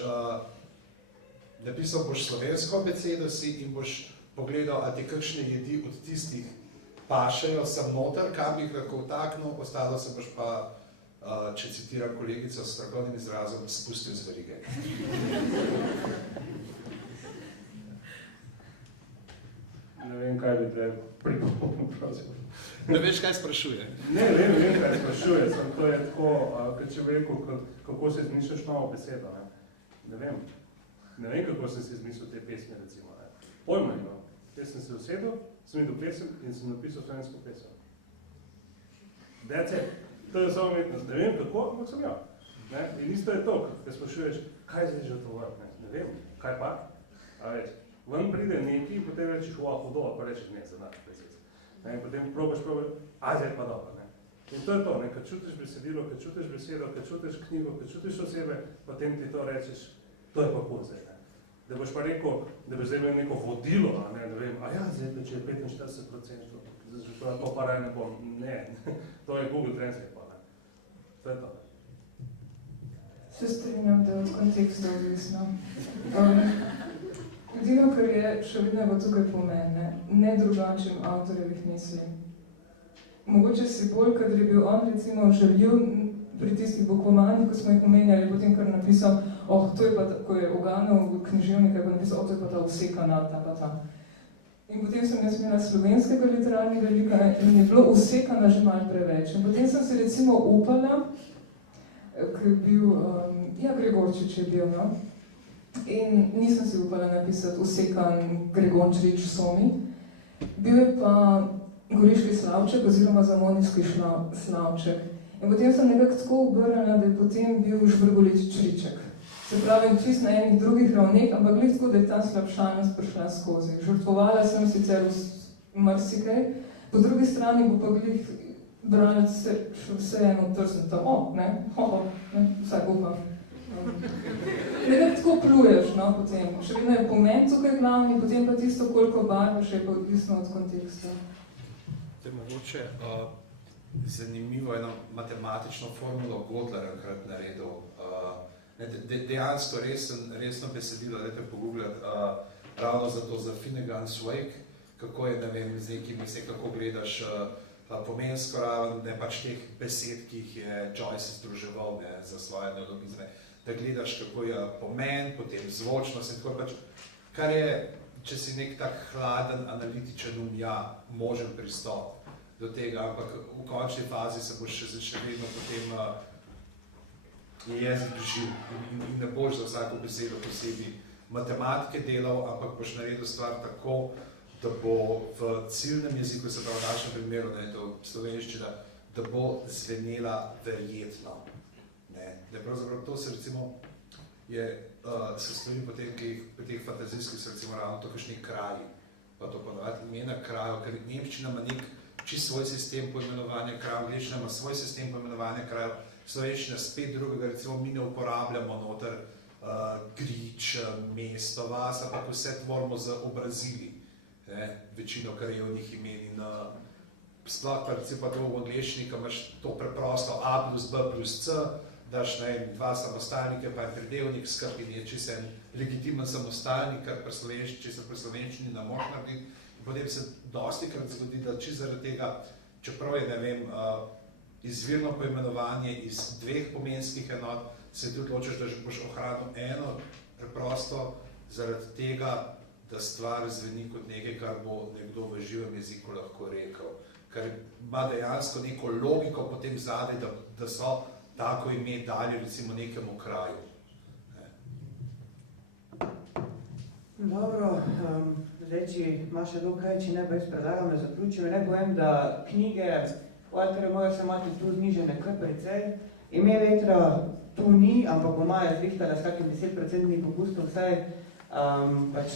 napisal boš slovensko abecedo si in boš pogledal, ali ti kakšne jedi od tistih pašejo sem noter, kam jih lahko vtaknil, ostalo se boš pa, če citira kolegica s strokovnim izrazom, spustil z verige. kaj bi treba pripomnil. Ne veš, kaj sprašuje? Ne, vem, kaj sprašuje. Samo to je tako, kot če bi rekel, kako se izmišljaš novo besedo. Ne vem, kako sem si izmislil te pesmi, recimo. Pojma imam. Jaz sem se usedel, sem videl pesem in sem napisal slovensko pesem. That's it. To je samo umetnost. Ne vem kako, ampak sem jo. In isto je to, ko sprašuješ, kaj je zdaj že to vrh. Ne vem, kaj pa? A veš, ven pride neki, potem rečeš, hudo, pa rečeš, ne, za naš pesec. In potem probaš, a zdaj pa dobro. In to je to, kad čutiš besedilo, kad čutiš besedo, kad čutiš knjigo, kad čutiš osebe, potem ti to rečeš, to je pa cool zdaj. Da boš pa rekel, da boš zdaj imel neko vodilo, ne vem, a ja, zdaj pa če je 45%, to pa raj ne bom. Ne, to je Google Translate pa, ne. To je to. Se strinjam, da je od konteksta odvisno. Edino, kar je še vedno je tukaj pomen, ne drugačim avtorjevih misli. Mogoče si bolj, kadar je bil on recimo žaljiv pri tistih bokvomanih, ko smo jih omenjali, potem kar napisal, to je pa, ko je oganil književnika, ko je napisal, to je pa ta usekana, ta pa ta. In potem sem jaz imela slovenskega literarnega lika in je bilo usekana že malo preveč. In potem sem se recimo upala, ker je bil, Gregorčič je bil, no? In nisem si upala napisati usekan Gregončrič Somi. Bil je pa Goriški Slavček oziroma Zamonijski Slavček. In potem sem nekako tako obrnila, da je potem bil Žvrgolič Čriček. Se pravi, čist na enih drugih ravneh, ampak glih tako, da je ta slabšalnost prišla skozi. Žrtvovala sem sicer marsikaj, po drugi strani bo pa glih branec vseeno trzno tam, vsak upam. Nekaj tako pluješ, no, potem. Še vedno je pomen tukaj glavni, potem pa tisto, koliko barvaš, je pa odvisno od konteksta. To je mogoče zanimivo eno matematično formulo Godler enkrat naredil. Dejansko resno besedilo, dajte pogooglati, ravno zato za Finnegan's Wake, kako je, ne vem, z nekimi, kako gledaš pomensko raven, ne pač teh besed, ki jih je Joyce združeval za svoje neologizme, da gledaš, kako je pomen, potem zvočnost in tako pač, kar je, če si nek tak hladen, analitičen možen pristop do tega, ampak v končni fazi se boš še vedno potem jezik živ in ne boš za vsako besedo posebej matematike delal, ampak boš naredil stvar tako, da bo v ciljnem jeziku, se pravi v našem primeru, da je to slovenščina, da bo zvenela verjetno. Da pravzaprav to se recimo se stoji potem pri teh fantazijskih so recimo ravno to kakšni kraji, pa to ponovati imena krajev, ker nemščina ima nek čist svoj sistem poimenovanja krajev, angleščina ima svoj sistem poimenovanja krajev, slovenščina spet drugega, recimo mi ne uporabljamo noter grič, mesto, vas, ampak vse tvorimo z obrazili, večino krajevnih imen in sploh pa recimo to v angleščini, ko imaš to preprosto A plus B plus C, daš dva samostalnike, pa en pridevnik skrb in je čisto en legitimen samostalnik, kar pri slovenščini ne moš narediti. In potem se dostikrat zgodi, da čisto zaradi tega, čeprav je, ne vem, izvirno poimenovanje iz dveh pomenskih enot, se ti odločiš, da boš ohranil eno, preprosto zaradi tega, da stvar zveni kot nekaj, kar bo nekdo v živem jeziku lahko rekel. Ker ima dejansko neko logiko potem zadaj, da so tako ime dali recimo nekemu kraju. Dobro, zdaj, če imaš še kaj, če ne pa jaz predlagam, da zaključim. Ne povem, da knjige Walterja Moja se imate tu znižene kar precej. Ime vetra tu ni, ampak bo Maja zrihtala s kakim 10% popustom vsaj,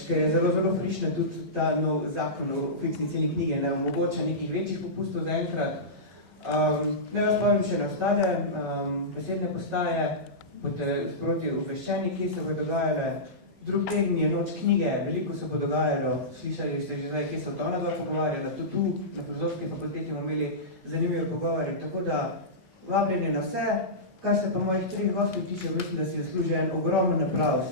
ker je zelo frišna tudi ta nov zakon o fiksni ceni knjige, ne omogoča nekih večjih popustov zaenkrat. Ne vas povem še na ostale besedne postaje, boste sproti obveščeni, kje se bo dogajale. Drug teden je noč knjige, veliko se bo dogajalo, slišali ste že zdaj, kje so to nagor pogovarjali, tudi tu na Filozofski fakulteti smo imeli zanimive pogovore, tako da vabljeni na vse, kar se pa mojih 3 gostov tiče, mislim, da si zasluži en ogromen aplavz.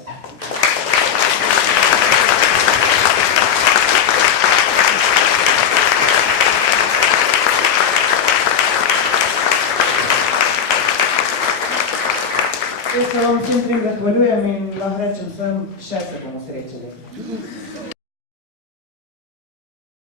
Jaz se vam vsem 3 zahvaljujem in lahko rečem vsem, še se bomo srečali.